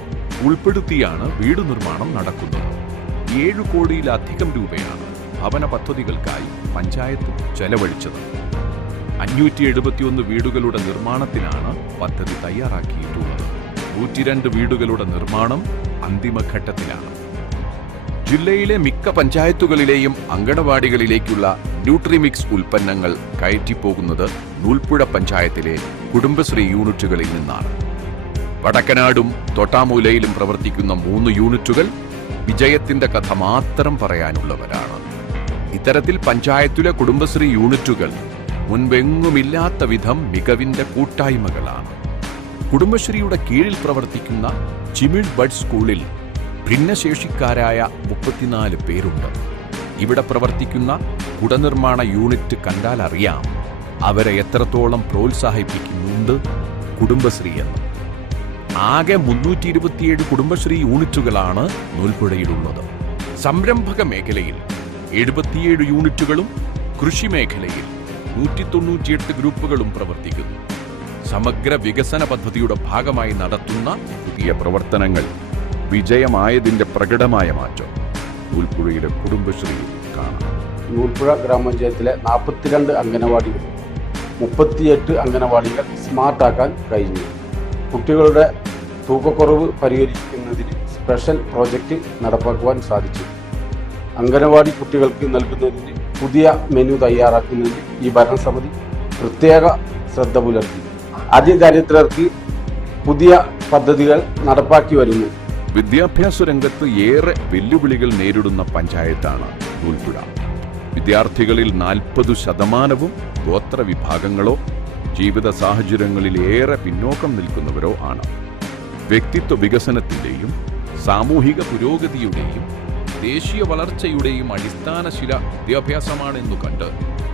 ഉൾപ്പെടുത്തിയാണ് വീട് നിർമ്മാണം നടക്കുന്നത്. 7 കോടിയിലധികം രൂപയാണ് ഭവന പദ്ധതികൾക്കായി പഞ്ചായത്ത് ചെലവഴിച്ചത്. 571 വീടുകളുടെ നിർമ്മാണത്തിനാണ് പദ്ധതി തയ്യാറാക്കിയിട്ടുള്ളത്. 102 വീടുകളുടെ നിർമ്മാണം അന്തിമഘട്ടത്തിലാണ്. ജില്ലയിലെ മിക്ക പഞ്ചായത്തുകളിലെയും അങ്കണവാടികളിലേക്കുള്ള ന്യൂട്രിമിക്സ് ഉൽപ്പന്നങ്ങൾ കയറ്റിപ്പോകുന്നത് നൂൽപ്പുഴ പഞ്ചായത്തിലെ കുടുംബശ്രീ യൂണിറ്റുകളിൽ നിന്നാണ്. വടക്കനാടും തൊട്ടാമൂലയിലും പ്രവർത്തിക്കുന്ന 3 യൂണിറ്റുകൾ വിജയത്തിന്റെ കഥ മാത്രം പറയാനുള്ളവരാണ്. ഇത്തരത്തിൽ പഞ്ചായത്തിലെ കുടുംബശ്രീ യൂണിറ്റുകൾ മുൻപെങ്ങുമില്ലാത്ത വിധം മികവിന്റെ കൂട്ടായ്മകളാണ്. കുടുംബശ്രീയുടെ കീഴിൽ പ്രവർത്തിക്കുന്ന ചിമിഴ് ബഡ് സ്കൂളിൽ ഭിന്നശേഷിക്കാരായ 34 പേരുണ്ട്. ഇവിടെ പ്രവർത്തിക്കുന്ന കുടനിർമ്മാണ യൂണിറ്റ് കണ്ടാൽ അറിയാം അവരെ എത്രത്തോളം പ്രോത്സാഹിപ്പിക്കുന്നുണ്ട് കുടുംബശ്രീ എന്ന്. ആകെ 327 കുടുംബശ്രീ യൂണിറ്റുകളാണ് നൂൽപ്പുഴയിലുള്ളത്. സംരംഭക മേഖലയിൽ 77 യൂണിറ്റുകളും കൃഷി മേഖലയിൽ 198 ഗ്രൂപ്പുകളും പ്രവർത്തിക്കുന്നു. സമഗ്ര വികസന പദ്ധതിയുടെ ഭാഗമായി നടത്തുന്ന പുതിയ പ്രവർത്തനങ്ങൾ വിജയമായതിന്റെ പ്രകടമായ മാറ്റം നൂൽപ്പുഴയിലെ കുടുംബശ്രീയിൽ കാണാം. നൂൽപ്പുഴ ഗ്രാമപഞ്ചായത്തിലെ 42 അംഗനവാടികൾ 38 അംഗനവാടികൾ സ്മാർട്ടാക്കാൻ കഴിഞ്ഞു. കുട്ടികളുടെ തൂക്കക്കുറവ് പരിഹരിക്കുന്നതിന് സ്പെഷ്യൽ പ്രോജക്റ്റ് നടപ്പാക്കുവാൻ സാധിച്ചു. അംഗനവാടി കുട്ടികൾക്ക് നൽകുന്നതിന് പുതിയ മെനു തയ്യാറാക്കുന്നതിന് ഈ ഭരണസമിതി പ്രത്യേക ശ്രദ്ധ പുലർത്തി. അതിദരിദ്രർക്ക് പുതിയ പദ്ധതികൾ നടപ്പാക്കി വരുന്നു. വിദ്യാഭ്യാസ രംഗത്ത് ഏറെ വെല്ലുവിളികൾ നേരിടുന്ന പഞ്ചായത്താണ് നൂൽപ്പുഴ. വിദ്യാർത്ഥികളിൽ 40% ഗോത്ര വിഭാഗങ്ങളോ ജീവിത സാഹചര്യങ്ങളിൽ ഏറെ പിന്നോക്കം നിൽക്കുന്നവരോ ആണ്. വ്യക്തിത്വ വികസനത്തിന്റെയും സാമൂഹിക പുരോഗതിയുടെയും ദേശീയ വളർച്ചയുടെയും അടിസ്ഥാനശില വിദ്യാഭ്യാസമാണെന്നു കണ്ട്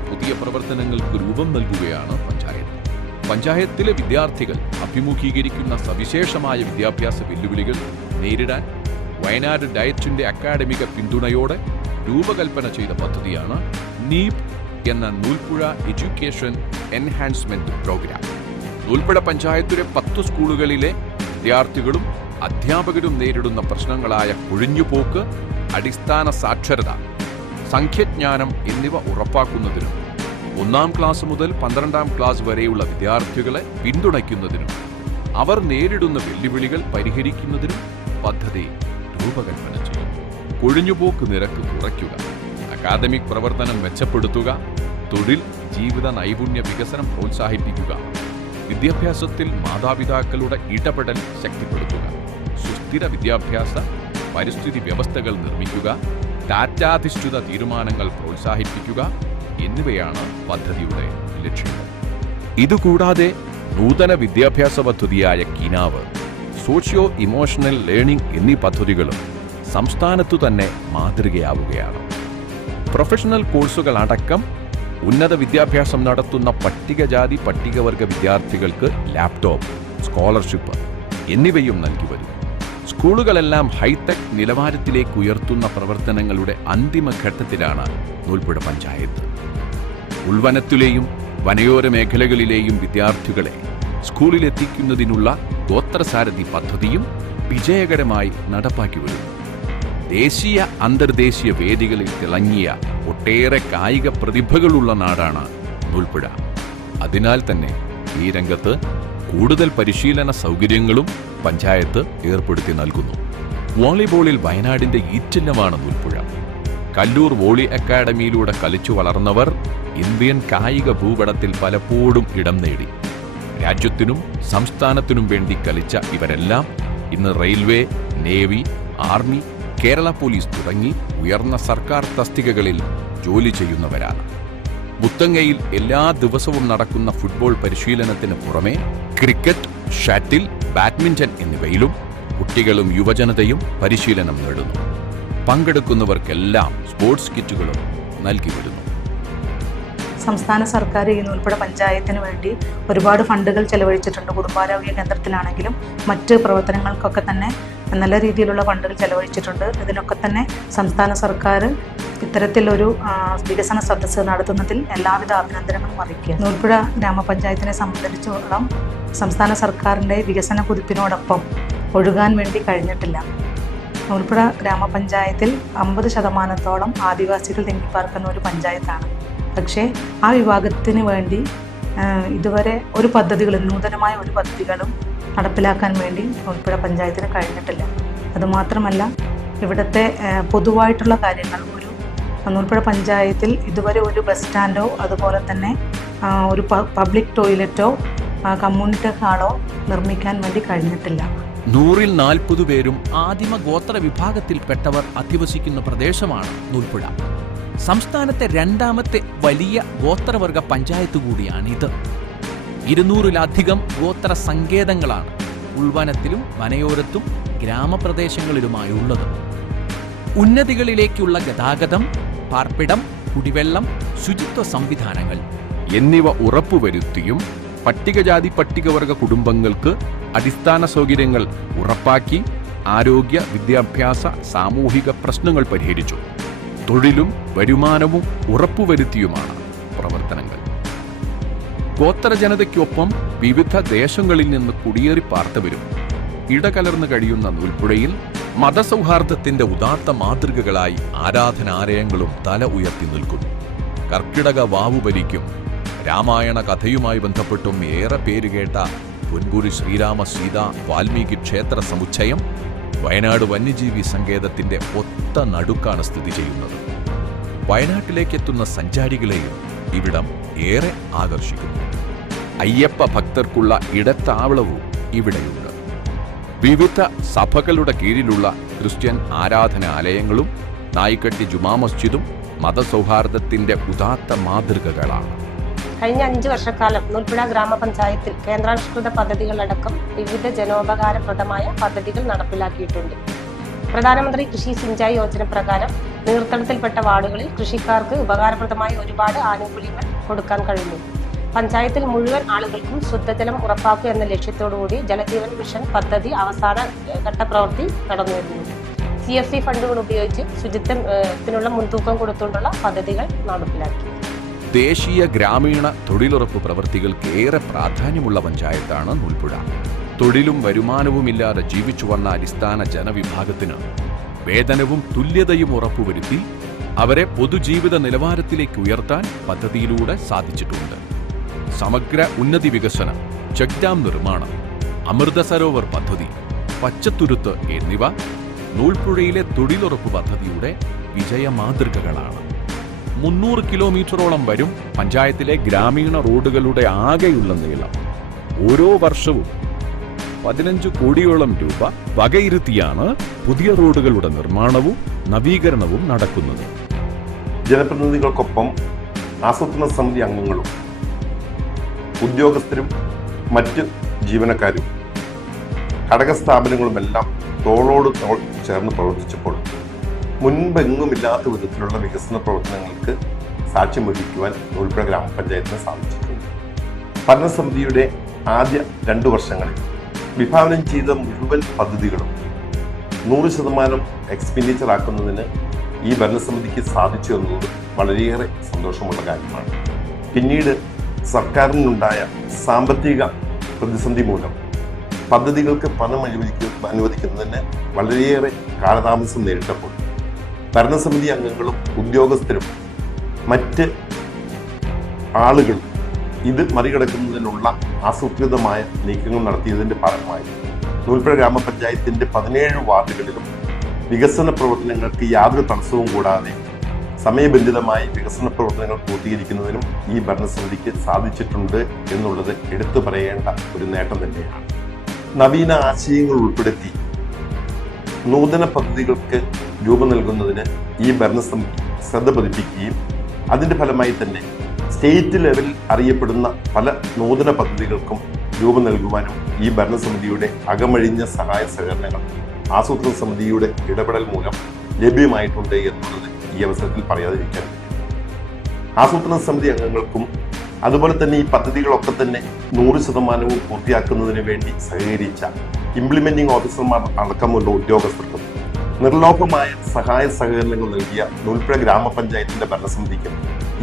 പുതിയ പ്രവർത്തനങ്ങൾക്ക് രൂപം നൽകുകയാണ് പഞ്ചായത്ത്. പഞ്ചായത്തിലെ വിദ്യാർത്ഥികൾ അഭിമുഖീകരിക്കുന്ന സവിശേഷമായ വിദ്യാഭ്യാസ വെല്ലുവിളികൾ നേരിടാൻ വയനാട് ഡയറ്റിന്റെ അക്കാഡമിക പിന്തുണയോടെ രൂപകൽപ്പന ചെയ്ത പദ്ധതിയാണ് നീപ് എന്ന Noolpuzha education enhancement programme. Noolpuzha പഞ്ചായത്തിലെ 10 സ്കൂളുകളിലെ വിദ്യാർത്ഥികളും അധ്യാപകരും നേരിടുന്ന പ്രശ്നങ്ങളായ കൊഴിഞ്ഞുപോക്ക്, അടിസ്ഥാന സാക്ഷരത, സംഖ്യജ്ഞാനം എന്നിവ ഉറപ്പാക്കുന്നതിനും 1-ാം ക്ലാസ് മുതൽ 12-ാം ക്ലാസ് വരെയുള്ള വിദ്യാർത്ഥികളെ പിന്തുണയ്ക്കുന്നതിനും അവർ നേരിടുന്ന വെല്ലുവിളികൾ പരിഹരിക്കുന്നതിനും പദ്ധതി രൂപകൽപ്പന ചെയ്യും. കൊഴിഞ്ഞുപോക്ക് നിരക്ക് കുറയ്ക്കുക, അക്കാദമിക് പ്രവർത്തനം മെച്ചപ്പെടുത്തുക, തൊഴിൽ ജീവിത നൈപുണ്യ വികസനം പ്രോത്സാഹിപ്പിക്കുക, വിദ്യാഭ്യാസത്തിൽ മാതാപിതാക്കളുടെ ഇടപെടൽ ശക്തിപ്പെടുത്തുക, സുസ്ഥിര വിദ്യാഭ്യാസ പരിസ്ഥിതി വ്യവസ്ഥകൾ നിർമ്മിക്കുക, ഡാറ്റാധിഷ്ഠിത തീരുമാനങ്ങൾ പ്രോത്സാഹിപ്പിക്കുക എന്നിവയാണ് പദ്ധതിയുടെ ലക്ഷ്യങ്ങൾ. ഇതുകൂടാതെ നൂതന വിദ്യാഭ്യാസ പദ്ധതിയായ കിനാവ്, സോഷ്യോ ഇമോഷണൽ ലേണിംഗ് എന്നീ പദ്ധതികളും സംസ്ഥാനത്തു തന്നെ മാതൃകയാവുകയാണ്. പ്രൊഫഷണൽ കോഴ്സുകൾ അടക്കം ഉന്നത വിദ്യാഭ്യാസം നടത്തുന്ന പട്ടികജാതി പട്ടികവർഗ വിദ്യാർത്ഥികൾക്ക് ലാപ്ടോപ്പ്, സ്കോളർഷിപ്പ് എന്നിവയും നൽകി വരും. സ്കൂളുകളെല്ലാം ഹൈടെക് നിലവാരത്തിലേക്ക് ഉയർത്തുന്ന പ്രവർത്തനങ്ങളുടെ അന്തിമഘട്ടത്തിലാണ് നൂൽപ്പുഴ പഞ്ചായത്ത്. ഉൾവനത്തിലെയും വനയോര മേഖലകളിലെയും വിദ്യാർത്ഥികളെ സ്കൂളിലെത്തിക്കുന്നതിനുള്ള ഗോത്രസാരഥി പദ്ധതിയും വിജയകരമായി നടപ്പാക്കി വരുന്നു. ദേശീയ അന്തർദേശീയ വേദികളിൽ തിളങ്ങിയ ഒട്ടേറെ കായിക പ്രതിഭകളുള്ള നാടാണ് നൂൽപ്പുഴ. അതിനാൽ തന്നെ ഈ രംഗത്ത് കൂടുതൽ പരിശീലന സൗകര്യങ്ങളും പഞ്ചായത്ത് ഏർപ്പെടുത്തി നൽകുന്നു. വോളിബോളിൽ വയനാടിന്റെ ഈറ്റില്ലമാണ് നൂൽപ്പുഴ. കല്ലൂർ വോളി അക്കാഡമിയിലൂടെ കളിച്ചു വളർന്നവർ ഇന്ത്യൻ കായിക ഭൂപടത്തിൽ പലപ്പോഴും ഇടം നേടി. രാജ്യത്തിനും സംസ്ഥാനത്തിനും വേണ്ടി കളിച്ച ഇവരെല്ലാം ഇന്ന് railway, navy, army, Kerala police തുടങ്ങി ഉയർന്ന സർക്കാർ തസ്തികകളിൽ ജോലി ചെയ്യുന്നവരാണ്. മുത്തങ്ങയിൽ എല്ലാ ദിവസവും നടക്കുന്ന ഫുട്ബോൾ പരിശീലനത്തിന് പുറമെ ക്രിക്കറ്റ്, ഷട്ടിൽ, ബാഡ്മിന്റൺ എന്നിവയിലും കുട്ടികളും യുവജനതയും പരിശീലനം നേടുന്നു. പങ്കെടുക്കുന്നവർക്കെല്ലാം സ്പോർട്സ് കിറ്റുകളും നൽകി വരുന്നു. സംസ്ഥാന സർക്കാർ ഈ നൂൽപ്പുഴ പഞ്ചായത്തിന് വേണ്ടി ഒരുപാട് ഫണ്ടുകൾ ചെലവഴിച്ചിട്ടുണ്ട്. കുടുംബാരോഗ്യ കേന്ദ്രത്തിലാണെങ്കിലും മറ്റ് പ്രവർത്തനങ്ങൾക്കൊക്കെ തന്നെ നല്ല രീതിയിലുള്ള ഫണ്ടുകൾ ചെലവഴിച്ചിട്ടുണ്ട്. ഇതിനൊക്കെ തന്നെ സംസ്ഥാന സർക്കാർ ഇത്തരത്തിലൊരു വികസന സദസ്സ് നടത്തുന്നതിൽ എല്ലാവിധ അഭിനന്ദനങ്ങളും അറിയിക്കുക. നൂൽപ്പുഴ ഗ്രാമപഞ്ചായത്തിനെ സംബന്ധിച്ചിടത്തോളം സംസ്ഥാന സർക്കാരിൻ്റെ വികസന കുതിപ്പിനോടൊപ്പം ഒഴുകാൻ വേണ്ടി കഴിഞ്ഞിട്ടില്ല. നൂൽപ്പുഴ ഗ്രാമപഞ്ചായത്തിൽ 50% ആദിവാസികൾ തിങ്ങിപ്പാർക്കുന്ന ഒരു പഞ്ചായത്താണ്. പക്ഷേ ആ വിഭാഗത്തിന് വേണ്ടി ഇതുവരെ ഒരു പദ്ധതികളും നൂതനമായ ഒരു പദ്ധതികളും നടപ്പിലാക്കാൻ വേണ്ടി നൂൽപ്പുഴ പഞ്ചായത്തിന് കഴിഞ്ഞിട്ടില്ല. അതുമാത്രമല്ല ഇവിടുത്തെ പൊതുവായിട്ടുള്ള കാര്യങ്ങൾ നൂൽപ്പുഴ പഞ്ചായത്തിൽ ഇതുവരെ ഒരു ബസ് സ്റ്റാൻഡോ അതുപോലെ തന്നെ ഒരു പബ്ലിക് ടോയ്ലറ്റോ കമ്മ്യൂണിറ്റി ഹാളോ നിർമ്മിക്കാൻ വേണ്ടി കഴിഞ്ഞിട്ടില്ല. 100-ൽ 40 പേരും ആദിമ ഗോത്ര വിഭാഗത്തിൽപ്പെട്ടവർ അധിവസിക്കുന്ന പ്രദേശമാണ് നൂൽപ്പുഴ. സംസ്ഥാനത്തെ 2ാമത്തെ വലിയ ഗോത്രവർഗ പഞ്ചായത്ത് കൂടിയാണിത്. 200-ലധികം ഗോത്ര സങ്കേതങ്ങളാണ് ഉൾവനത്തിലും വനയോരത്തും ഗ്രാമപ്രദേശങ്ങളിലുമായുള്ളത്. ഉന്നതികളിലേക്കുള്ള ഗതാഗതം, പാർപ്പിടം, കുടിവെള്ളം, ശുചിത്വ സംവിധാനങ്ങൾ എന്നിവ ഉറപ്പുവരുത്തിയും പട്ടികജാതി പട്ടികവർഗ കുടുംബങ്ങൾക്ക് അടിസ്ഥാന സൗകര്യങ്ങൾ ഉറപ്പാക്കി ആരോഗ്യ, വിദ്യാഭ്യാസ, സാമൂഹിക പ്രശ്നങ്ങൾ പരിഹരിച്ചു. തൊഴിലും വരുമാനവും ഉറപ്പുവരുത്തിയുമാണ് പ്രവർത്തനങ്ങൾ. ഗോത്ര ജനതയ്ക്കൊപ്പം വിവിധ ദേശങ്ങളിൽ നിന്ന് കുടിയേറി പാർത്തവരും ഇടകലർന്നു കഴിയുന്ന നൂൽപ്പുഴയിൽ മതസൗഹാർദ്ദത്തിന്റെ ഉദാത്ത മാതൃകകളായി ആരാധനാലയങ്ങളും തല ഉയർത്തി നിൽക്കുന്നു. കർക്കിടക വാവുബലിക്കും രാമായണ കഥയുമായി ബന്ധപ്പെട്ടും ഏറെ പേരുകേട്ട പൊൻകുരി ശ്രീരാമ സീത വാൽമീകി ക്ഷേത്ര സമുച്ചയം വയനാട് വന്യജീവി സങ്കേതത്തിന്റെ ഒത്ത നടുക്കാണ് സ്ഥിതി ചെയ്യുന്നത്. വയനാട്ടിലേക്കെത്തുന്ന സഞ്ചാരികളെയും ഇവിടം ഏറെ ആകർഷിക്കുന്നു. അയ്യപ്പ ഭക്തർക്കുള്ള ഇടത്താവളവും ഇവിടെയുണ്ട്. വിവിധ സഭകളുടെ കീഴിലുള്ള ക്രിസ്ത്യൻ ആരാധനാലയങ്ങളും നായിക്കട്ടി ജുമാ മസ്ജിദും മതസൗഹാർദ്ദത്തിന്റെ ഉദാത്ത മാതൃകകളാണ്. കഴിഞ്ഞ 5 വർഷക്കാലം നൂൽപ്പുഴ ഗ്രാമപഞ്ചായത്തിൽ കേന്ദ്രാവിഷ്കൃത പദ്ധതികളടക്കം വിവിധ ജനോപകാരപ്രദമായ പദ്ധതികൾ നടപ്പിലാക്കിയിട്ടുണ്ട്. പ്രധാനമന്ത്രി കൃഷി സിഞ്ചായി യോജന പ്രകാരം നീർത്തടത്തിൽപ്പെട്ട വാർഡുകളിൽ കൃഷിക്കാർക്ക് ഉപകാരപ്രദമായ ഒരുപാട് ആനുകൂല്യങ്ങൾ കൊടുക്കാൻ കഴിഞ്ഞു. പഞ്ചായത്തിൽ മുഴുവൻ ആളുകൾക്കും ശുദ്ധജലം ഉറപ്പാക്കുക എന്ന ലക്ഷ്യത്തോടുകൂടി ജലജീവൻ മിഷൻ പദ്ധതി അവസാന ഘട്ട പ്രവൃത്തി നടന്നുവരുന്നു. CFC ഫണ്ടുകൾ ഉപയോഗിച്ച് ശുചിത്വത്തിനുള്ള മുൻതൂക്കം കൊടുത്തുകൊണ്ടുള്ള പദ്ധതികൾ നടപ്പിലാക്കി. ദേശീയ ഗ്രാമീണ തൊഴിലുറപ്പ് പ്രവൃത്തികൾക്ക് ഏറെ പ്രാധാന്യമുള്ള പഞ്ചായത്താണ് നൂൽപ്പുഴ. തൊഴിലും വരുമാനവുമില്ലാതെ ജീവിച്ചു വന്ന അടിസ്ഥാന ജനവിഭാഗത്തിന് വേതനവും തുല്യതയും ഉറപ്പുവരുത്തി അവരെ പൊതുജീവിത നിലവാരത്തിലേക്ക് ഉയർത്താൻ പദ്ധതിയിലൂടെ സാധിച്ചിട്ടുണ്ട്. സമഗ്ര ഉന്നതി വികസനം, ചെക്ക് ഡാം നിർമ്മാണം, അമൃത സരോവർ പദ്ധതി, പച്ചത്തുരുത്ത് എന്നിവ നൂൽപ്പുഴയിലെ തൊഴിലുറപ്പ് പദ്ധതിയുടെ വിജയമാതൃകകളാണ്. 300 കിലോമീറ്ററോളം വരും പഞ്ചായത്തിലെ ഗ്രാമീണ റോഡുകളുടെ ആകെയുള്ള നീളം. ഓരോ വർഷവും 15 കോടിയോളം രൂപ വകയിരുത്തിയാണ് പുതിയ റോഡുകളുടെ നിർമ്മാണവും നവീകരണവും നടക്കുന്നത്. ജനപ്രതിനിധികൾക്കൊപ്പം ആസൂത്രണ സമിതി അംഗങ്ങളും ഉദ്യോഗസ്ഥരും മറ്റ് ജീവനക്കാരും ഘടക സ്ഥാപനങ്ങളുമെല്ലാം തോളോട് തോൾ ചേർന്ന് പ്രവർത്തിച്ചപ്പോൾ മുൻപെങ്ങുമില്ലാത്ത വിധത്തിലുള്ള വികസന പ്രവർത്തനങ്ങൾക്ക് സാക്ഷ്യം വഹിക്കുവാൻ നൂൽപ്പുഴ ഗ്രാമപഞ്ചായത്തിന് സാധിച്ചിട്ടുണ്ട്. ഭരണസമിതിയുടെ ആദ്യ 2 വർഷങ്ങളിൽ വിഭാവനം ചെയ്ത മുഴുവൻ പദ്ധതികളും 100% എക്സ്പെൻഡിച്ചർ ആക്കുന്നതിന് ഈ ഭരണസമിതിക്ക് സാധിച്ചു എന്നത് വളരെയേറെ സന്തോഷമുള്ള കാര്യമാണ്. പിന്നീട് സർക്കാരിനുണ്ടായ സാമ്പത്തിക പ്രതിസന്ധി മൂലം പദ്ധതികൾക്ക് പണം അനുവദിക്കുന്നതിന് വളരെയേറെ കാലതാമസം നേരിട്ടപ്പോൾ ഭരണസമിതി അംഗങ്ങളും ഉദ്യോഗസ്ഥരും മറ്റ് ആളുകളും ഇത് മറികടക്കുന്നതിനുള്ള ആസൂത്രിതമായ നീക്കങ്ങൾ നടത്തിയതിന്റെ ഭാഗമായി നൂൽപ്പുഴ ഗ്രാമപഞ്ചായത്തിന്റെ 17 വാർഡുകളിലും വികസന പ്രവർത്തനങ്ങൾക്ക് യാതൊരു തടസ്സവും കൂടാതെ സമയബന്ധിതമായി വികസന പ്രവർത്തനങ്ങൾ പൂർത്തീകരിക്കുന്നതിനും ഈ ഭരണസമിതിക്ക് സാധിച്ചിട്ടുണ്ട് എന്നുള്ളത് എടുത്തു പറയേണ്ട ഒരു നേട്ടം തന്നെയാണ്. നവീന ആശയങ്ങൾ ഉൾപ്പെടുത്തി നൂതന പദ്ധതികൾക്ക് രൂപം നൽകുന്നതിന് ഈ ഭരണസമിതി ശ്രദ്ധ പതിപ്പിക്കുകയും അതിന്റെ ഫലമായി തന്നെ സ്റ്റേറ്റ് ലെവലിൽ അറിയപ്പെടുന്ന പല നൂതന പദ്ധതികൾക്കും രൂപം നൽകുവാനും ഈ ഭരണസമിതിയുടെ അകമഴിഞ്ഞ സഹായ സഹകരണങ്ങൾ ആസൂത്രണ സമിതിയുടെ ഇടപെടൽ മൂലം ലഭ്യമായിട്ടുണ്ട് എന്നുള്ളത് ഈ അവസരത്തിൽ പറയാതിരിക്കാൻ പറ്റും. ആസൂത്രണ സമിതി അംഗങ്ങൾക്കും അതുപോലെ തന്നെ ഈ പദ്ധതികളൊക്കെ തന്നെ 100% പൂർത്തിയാക്കുന്നതിന് വേണ്ടി സഹകരിച്ച ഇംപ്ലിമെന്റിംഗ് ഓഫീസർമാർ അടക്കമുള്ള ഉദ്യോഗസ്ഥർക്കും നിർലോഭമായ സഹായ സഹകരണങ്ങൾ നൽകിയ നൂൽപ്പുഴ ഗ്രാമപഞ്ചായത്തിന്റെ ഭരണസമിതിക്കും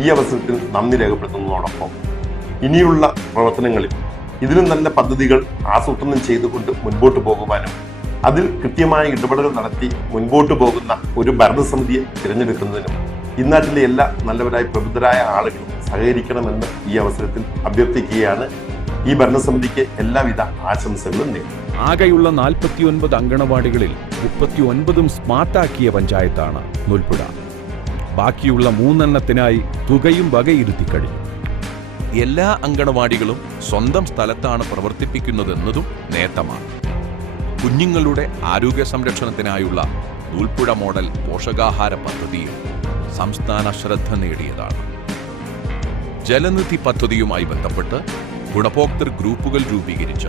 ഈ അവസരത്തിൽ നന്ദി രേഖപ്പെടുത്തുന്നതോടൊപ്പം ഇനിയുള്ള പ്രവർത്തനങ്ങളിൽ ഇതിലും നല്ല പദ്ധതികൾ ആസൂത്രണം ചെയ്തുകൊണ്ട് മുൻപോട്ട് പോകുവാനും അതിൽ കൃത്യമായ ഇടപെടലുകൾ നടത്തി മുൻപോട്ട് പോകുന്ന ഒരു ഭരണസമിതിയെ തിരഞ്ഞെടുക്കുന്നതിനും ഇന്നാട്ടിലെ എല്ലാ നല്ലവരായ പ്രബുദ്ധരായ ആളുകളും സഹകരിക്കണമെന്ന് ഈ അവസരത്തിൽ അഭ്യർത്ഥിക്കുകയാണ്. ഈ ഭരണസമിതിക്ക് എല്ലാവിധ ആശംസകളും നേടും. ആകെയുള്ള 49 അങ്കണവാടികളിൽ 39 സ്മാർട്ടാക്കിയ പഞ്ചായത്താണ് നൂൽപ്പുഴ. ബാക്കിയുള്ള 3 തുകയും വകയിരുത്തി കഴിഞ്ഞു. എല്ലാ അങ്കണവാടികളും സ്വന്തം സ്ഥലത്താണ് പ്രവർത്തിപ്പിക്കുന്നതെന്നതും നേട്ടമാണ്. കുഞ്ഞുങ്ങളുടെ ആരോഗ്യ സംരക്ഷണത്തിനായുള്ള നൂൽപ്പുഴ മോഡൽ പോഷകാഹാര പദ്ധതിയും സംസ്ഥാന ശ്രദ്ധ നേടിയതാണ്. ജലനിധി പദ്ധതിയുമായി ബന്ധപ്പെട്ട് ഗുണഭോക്തൃ ഗ്രൂപ്പുകൾ രൂപീകരിച്ച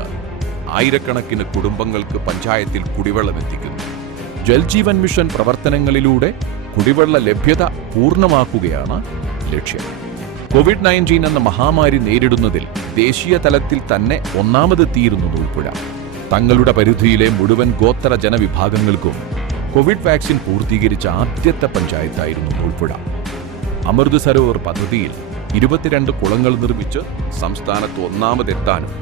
ആയിരക്കണക്കിന് കുടുംബങ്ങൾക്ക് പഞ്ചായത്തിൽ കുടിവെള്ളം എത്തിക്കുന്നു. ജൽജീവൻ മിഷൻ പ്രവർത്തനങ്ങളിലൂടെ കുടിവെള്ള ലഭ്യത പൂർണ്ണമാക്കുകയാണ് ലക്ഷ്യം. കോവിഡ്-19 എന്ന മഹാമാരി നേരിടുന്നതിൽ ദേശീയ തലത്തിൽ തന്നെ ഒന്നാമതെത്തിയിരുന്നു നൂൽപ്പുഴ. തങ്ങളുടെ പരിധിയിലെ മുഴുവൻ ഗോത്ര ജനവിഭാഗങ്ങൾക്കും കോവിഡ് വാക്സിൻ പൂർത്തീകരിച്ച ആദ്യത്തെ പഞ്ചായത്തായിരുന്നു നൂൽപ്പുഴ. അമൃത് സരോവർ പദ്ധതിയിൽ 22 കുളങ്ങൾ നിർമ്മിച്ച് സംസ്ഥാനത്ത് ഒന്നാമതെത്താനും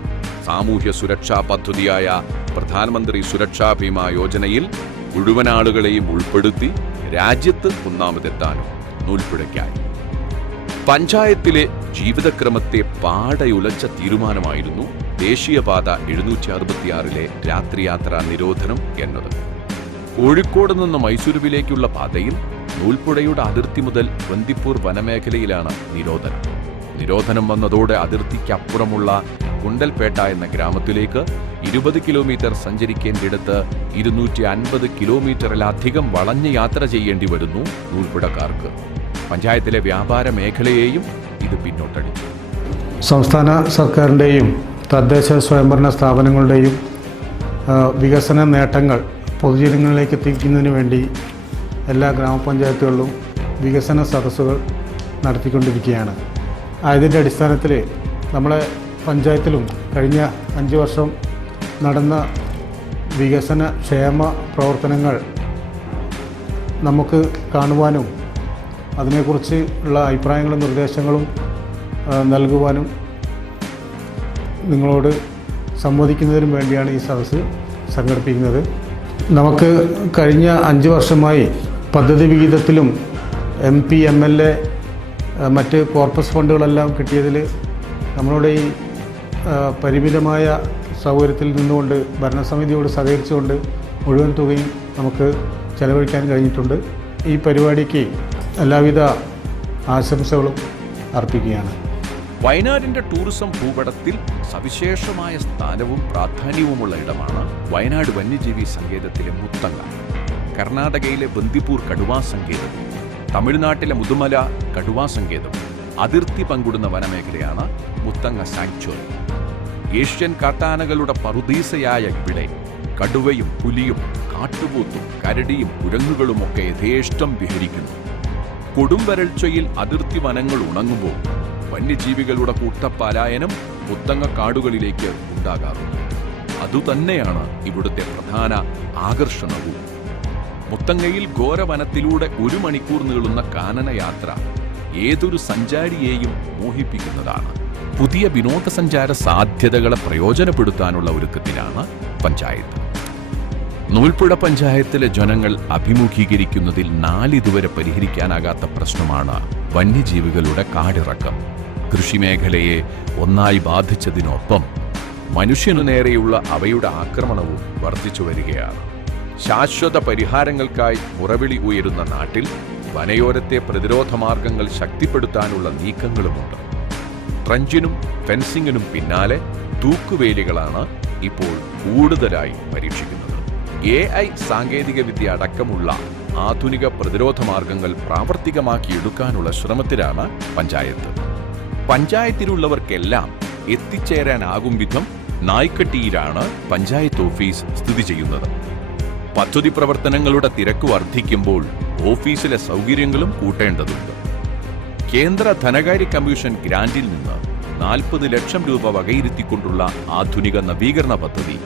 സാമൂഹ്യ സുരക്ഷാ പദ്ധതിയായ പ്രധാനമന്ത്രി സുരക്ഷാ ബീമാ യോജനയിൽ മുഴുവൻ ആളുകളെയും ഉൾപ്പെടുത്തി രാജ്യത്ത് ഒന്നാമതെത്താനും നൂൽപ്പുഴയ്ക്കായി. പഞ്ചായത്തിലെ ജീവിതക്രമത്തെ പാടയുലച്ച തീരുമാനമായിരുന്നു ദേശീയപാത 766 രാത്രിയാത്രാ നിരോധനം എന്നത്. കോഴിക്കോട് നിന്ന് മൈസൂരുവിലേക്കുള്ള പാതയിൽ നൂൽപ്പുഴയുടെ അതിർത്തി മുതൽ ബന്ദിപ്പൂർ വനമേഖലയിലാണ് നിരോധനം. നിരോധനം വന്നതോടെ അതിർത്തിക്കപ്പുറമുള്ള കുണ്ടൽപേട്ട എന്ന ഗ്രാമത്തിലേക്ക് 20 കിലോമീറ്റർ സഞ്ചരിക്കേണ്ടിടത്ത് 250 കിലോമീറ്ററിലധികം വളഞ്ഞ് യാത്ര ചെയ്യേണ്ടി വരുന്നു നൂൽപ്പുഴക്കാർക്ക്. പഞ്ചായത്തിലെ വ്യാപാര മേഖലയെയും ഇത് പിന്നോട്ടടിച്ചു. സംസ്ഥാന സർക്കാരിൻ്റെയും തദ്ദേശ സ്വയംഭരണ സ്ഥാപനങ്ങളുടെയും വികസന നേട്ടങ്ങൾ പൊതുജനങ്ങളിലേക്ക് എത്തിക്കുന്നതിന് വേണ്ടി എല്ലാ ഗ്രാമപഞ്ചായത്തുകളിലും വികസന സദസ്സുകൾ നടത്തിക്കൊണ്ടിരിക്കുകയാണ്. അതിൻ്റെ അടിസ്ഥാനത്തിൽ നമ്മളെ പഞ്ചായത്തിലും കഴിഞ്ഞ 5 വർഷം നടന്ന വികസന ക്ഷേമ പ്രവർത്തനങ്ങൾ നമുക്ക് കാണുവാനും അതിനെക്കുറിച്ച് ഉള്ള അഭിപ്രായങ്ങളും നിർദ്ദേശങ്ങളും നൽകുവാനും നിങ്ങളോട് സംവദിക്കുന്നതിനും വേണ്ടിയാണ് ഈ സദസ്സ് സംഘടിപ്പിക്കുന്നത്. നമുക്ക് കഴിഞ്ഞ 5 വർഷമായി പദ്ധതി വിഹിതത്തിലും MP, MLA മറ്റ് കോർപ്പസ് ഫണ്ടുകളെല്ലാം കിട്ടിയതിൽ നമ്മളുടെ ഈ പരിമിതമായ സൗകര്യത്തിൽ നിന്നുകൊണ്ട് ഭരണസമിതിയോട് സഹകരിച്ചുകൊണ്ട് മുഴുവൻ തുകയും നമുക്ക് ചെലവഴിക്കാൻ കഴിഞ്ഞിട്ടുണ്ട്. ഈ പരിപാടിക്ക് എല്ലാവിധ ആശംസകളും അർപ്പിക്കുകയാണ്. വയനാടിന്റെ ടൂറിസം ഭൂപടത്തിൽ സവിശേഷമായ സ്ഥാനവും പ്രാധാന്യവുമുള്ള ഇടമാണ് വയനാട് വന്യജീവി സങ്കേതത്തിലെ മുത്തങ്ങ. കർണാടകയിലെ ബന്ദിപ്പൂർ കടുവാ സങ്കേതം, തമിഴ്നാട്ടിലെ മുതുമല കടുവാ സങ്കേതം അതിർത്തി പങ്കിടുന്ന വനമേഖലയാണ് മുത്തങ്ങ സാങ്ച്വറി. ഏഷ്യൻ കാട്ടാനകളുടെ പറുദീസയായ ഇവിടെ കടുവയും പുലിയും കാട്ടുപോത്തും കരടിയും കുരങ്ങുകളുമൊക്കെ യഥേഷ്ടം വിഹരിക്കുന്നു. കൊടും വരൾച്ചയിൽ അതിർത്തി വനങ്ങൾ ഉണങ്ങുമ്പോൾ വന്യജീവികളുടെ കൂട്ടപ്പലായനം മുത്തങ്ങ കാടുകളിലേക്ക് ഉണ്ടാകാറുണ്ട്. അതുതന്നെയാണ് ഇവിടുത്തെ പ്രധാന ആകർഷണവും. മുത്തങ്ങയിൽ ഘോരവനത്തിലൂടെ 1 മണിക്കൂർ നീളുന്ന കാനനയാത്ര ഏതൊരു സഞ്ചാരിയെയും മോഹിപ്പിക്കുന്നതാണ്. പുതിയ വിനോദസഞ്ചാര സാധ്യതകളെ പ്രയോജനപ്പെടുത്താനുള്ള ഒരുക്കത്തിലാണ് പഞ്ചായത്ത്. നൂൽപ്പുഴ പഞ്ചായത്തിലെ ജനങ്ങൾ അഭിമുഖീകരിക്കുന്നതിൽ 4 ഇതുവരെ പരിഹരിക്കാനാകാത്ത പ്രശ്നമാണ് വന്യജീവികളുടെ കാടിറക്കം. കൃഷിമേഖലയെ ഒന്നായി ബാധിച്ചതിനൊപ്പം മനുഷ്യനു നേരെയുള്ള അവയുടെ ആക്രമണവും വർദ്ധിച്ചു വരികയാണ്. ശാശ്വത പരിഹാരങ്ങൾക്കായി മുറവിളി ഉയരുന്ന നാട്ടിൽ വനയോരത്തെ പ്രതിരോധ മാർഗങ്ങൾ ശക്തിപ്പെടുത്താനുള്ള നീക്കങ്ങളുമുണ്ട്. ട്രഞ്ചിനും ഫെൻസിങ്ങിനും പിന്നാലെ തൂക്കുവേലികളാണ് ഇപ്പോൾ കൂടുതലായി പരീക്ഷിക്കുന്നത്. AI സാങ്കേതികവിദ്യ അടക്കമുള്ള ആധുനിക പ്രതിരോധ മാർഗങ്ങൾ പ്രാവർത്തികമാക്കിയെടുക്കാനുള്ള ശ്രമത്തിലാണ് പഞ്ചായത്ത്. പഞ്ചായത്തിലുള്ളവർക്കെല്ലാം എത്തിച്ചേരാനാകും വിധം നായ്ക്കട്ടിയിലാണ് പഞ്ചായത്ത് ഓഫീസ് സ്ഥിതി ചെയ്യുന്നത്. പദ്ധതി പ്രവർത്തനങ്ങളുടെ തിരക്ക് വർദ്ധിക്കുമ്പോൾ ഓഫീസിലെ സൗകര്യങ്ങളും കൂട്ടേണ്ടതുണ്ട്. കേന്ദ്ര ധനകാര്യ കമ്മീഷൻ ഗ്രാന്റിൽ നിന്ന് 40 ലക്ഷം രൂപ വകയിരുത്തിക്കൊണ്ടുള്ള ആധുനിക നവീകരണ പദ്ധതി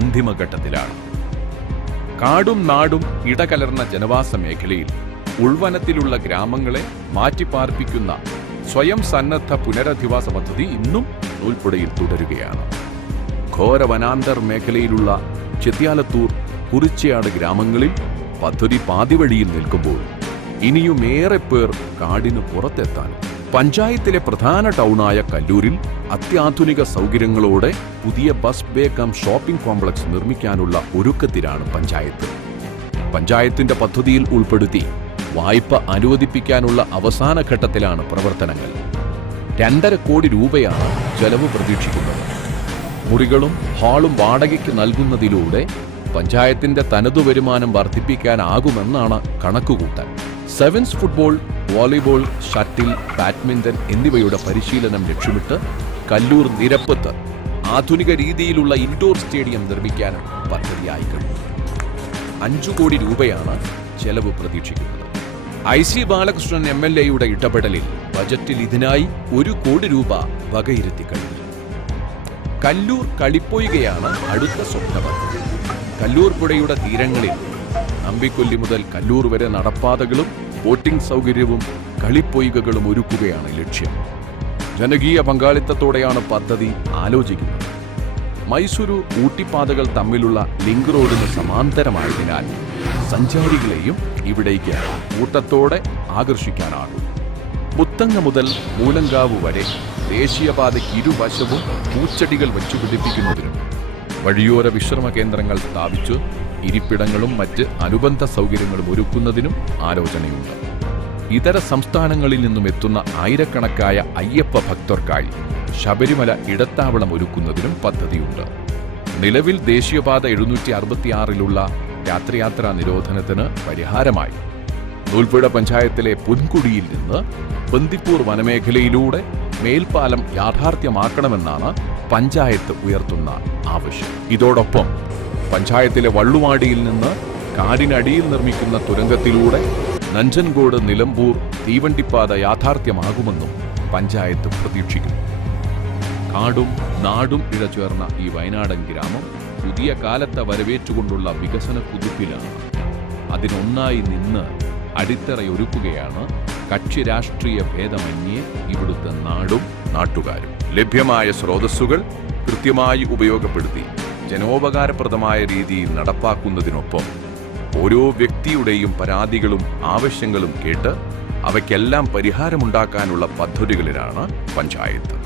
അന്തിമഘട്ടത്തിലാണ്. കാടും നാടും ഇടകലർന്ന ജനവാസ മേഖലയിൽ ഉൾവനത്തിലുള്ള ഗ്രാമങ്ങളെ മാറ്റിപ്പാർപ്പിക്കുന്ന സ്വയം സന്നദ്ധ പുനരധിവാസ പദ്ധതി ഇന്നും നൂൽപ്പുഴയിൽ തുടരുകയാണ്. ഘോര വനാന്തർ മേഖലയിലുള്ള ചെത്യാലത്തൂർ, കുറിച്യാട് ഗ്രാമങ്ങളിൽ പദ്ധതി പാതിവഴിയിൽ നിൽക്കുമ്പോൾ ഇനിയുമേറെ പേർ കാടിന് പുറത്തെത്താൻ പഞ്ചായത്തിലെ പ്രധാന ടൗണായ കല്ലൂരിൽ അത്യാധുനിക സൗകര്യങ്ങളോടെ പുതിയ bus bay cum shopping complex നിർമ്മിക്കാനുള്ള ഒരുക്കത്തിലാണ് പഞ്ചായത്ത്. പഞ്ചായത്തിന്റെ പദ്ധതിയിൽ ഉൾപ്പെടുത്തി വായ്പ അനുവദിപ്പിക്കാനുള്ള അവസാന ഘട്ടത്തിലാണ് പ്രവർത്തനങ്ങൾ. 2.5 കോടി രൂപയാണ് ചെലവ് പ്രതീക്ഷിക്കുന്നത്. മുറികളും ഹാളും വാടകയ്ക്ക് നൽകുന്നതിലൂടെ പഞ്ചായത്തിന്റെ തനതു വരുമാനം വർദ്ധിപ്പിക്കാനാകുമെന്നാണ് കണക്കുകൂട്ടൽ. Sevens football, volleyball, shuttle, badminton എന്നിവയുടെ പരിശീലനം ലക്ഷ്യമിട്ട് കല്ലൂർ നിരപ്പത്ത് ആധുനിക രീതിയിലുള്ള ഇൻഡോർ സ്റ്റേഡിയം നിർമ്മിക്കാനും പദ്ധതിയായി കഴിഞ്ഞു. 5 കോടി രൂപയാണ് ചെലവ് പ്രതീക്ഷിക്കുന്നത്. IC ബാലകൃഷ്ണൻ MLA-യുടെ ഇടപെടലിൽ ബജറ്റിൽ ഇതിനായി 1 കോടി രൂപ വകയിരുത്തി കഴിഞ്ഞു. കല്ലൂർ കളിപ്പൊയ്കയാണ് അടുത്ത സ്വപ്നപദ്ധതി. കല്ലൂർ പുഴയുടെ തീരങ്ങളിൽ നമ്പിക്കൊല്ലി മുതൽ കല്ലൂർ വരെ നടപ്പാതകളും ബോട്ടിംഗ് സൗകര്യവും കളിപ്പൊയ്കകളും ഒരുക്കുകയാണ് ലക്ഷ്യം. ജനകീയ പങ്കാളിത്തത്തോടെയാണ് പദ്ധതി ആലോചിക്കുന്നത്. മൈസൂരു ഊട്ടിപ്പാതകൾ തമ്മിലുള്ള ലിങ്ക് റോഡിന് സമാന്തരമായതിനാൽ സഞ്ചാരികളെയും ഇവിടേക്ക് കൂട്ടത്തോടെ ആകർഷിക്കാനാകും. മുത്തങ്ങ മുതൽ മൂലങ്കാവ് വരെ ദേശീയപാതയ്ക്ക് ഇരുവശവും പൂച്ചെടികൾ വെച്ചുപിടിപ്പിക്കുന്നതിനും വഴിയോര വിശ്രമ കേന്ദ്രങ്ങൾ സ്ഥാപിച്ച് ഇരിപ്പിടങ്ങളും മറ്റ് അനുബന്ധ സൗകര്യങ്ങളും ഒരുക്കുന്നതിനും ആലോചനയുണ്ട്. ഇതര സംസ്ഥാനങ്ങളിൽ നിന്നും എത്തുന്ന ആയിരക്കണക്കായ അയ്യപ്പ ഭക്തർക്കായി ശബരിമല ഇടത്താവളം ഒരുക്കുന്നതിനും പദ്ധതിയുണ്ട്. നിലവിൽ ദേശീയപാത 766-ലുള്ള രാത്രിയാത്രാ നിരോധനത്തിന് പരിഹാരമായി നൂൽപ്പുഴ പഞ്ചായത്തിലെ പുൻകുടിയിൽ നിന്ന് ബന്ദിപ്പൂർ വനമേഖലയിലൂടെ മേൽപ്പാലം യാഥാർത്ഥ്യമാക്കണമെന്നാണ് പഞ്ചായത്ത് ഉയർത്തുന്ന ആവശ്യം. ഇതോടൊപ്പം പഞ്ചായത്തിലെ വള്ളുവാടിയിൽ നിന്ന് കാടിനടിയിൽ നിർമ്മിക്കുന്ന തുരങ്കത്തിലൂടെ നഞ്ചൻകോട് നിലമ്പൂർ തീവണ്ടിപ്പാത യാഥാർത്ഥ്യമാകുമെന്നും പഞ്ചായത്ത് പ്രതീക്ഷിക്കുന്നു. കാടും നാടും ഇഴചേർന്ന ഈ വയനാടൻ ഗ്രാമം പുതിയ കാലത്തെ വരവേറ്റുകൊണ്ടുള്ള വികസന കുതിപ്പിലാണ്. അതിനൊന്നായി നിന്ന് അടിത്തറയൊരുക്കുകയാണ് കക്ഷി രാഷ്ട്രീയ ഭേദമന്യേ ഇവിടുത്തെ നാടും നാട്ടുകാരും. ലഭ്യമായ സ്രോതസ്സുകൾ കൃത്യമായി ഉപയോഗപ്പെടുത്തി ജനോപകാരപ്രദമായ രീതിയിൽ നടപ്പാക്കുന്നതിനൊപ്പം ഓരോ വ്യക്തിയുടെയും പരാതികളും ആവശ്യങ്ങളും കേട്ട് അവയ്ക്കെല്ലാം പരിഹാരമുണ്ടാക്കാനുള്ള പദ്ധതികളിലാണ് പഞ്ചായത്ത്.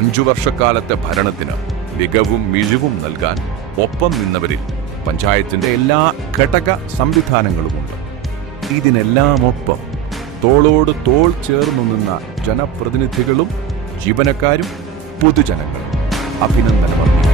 5 വർഷക്കാലത്തെ ഭരണത്തിന് മികവും മിഴിവും നൽകാൻ ഒപ്പം നിന്നവരിൽ പഞ്ചായത്തിന്റെ എല്ലാ ഘടക സംവിധാനങ്ങളുമുണ്ട്. ഇതിനെല്ലാമൊപ്പം തോളോട് തോൾ ചേർന്നു നിന്ന ജനപ്രതിനിധികളും ജീവനക്കാരും പൊതുജനങ്ങളും അഭിനന്ദനമർപ്പിക്കുന്നു.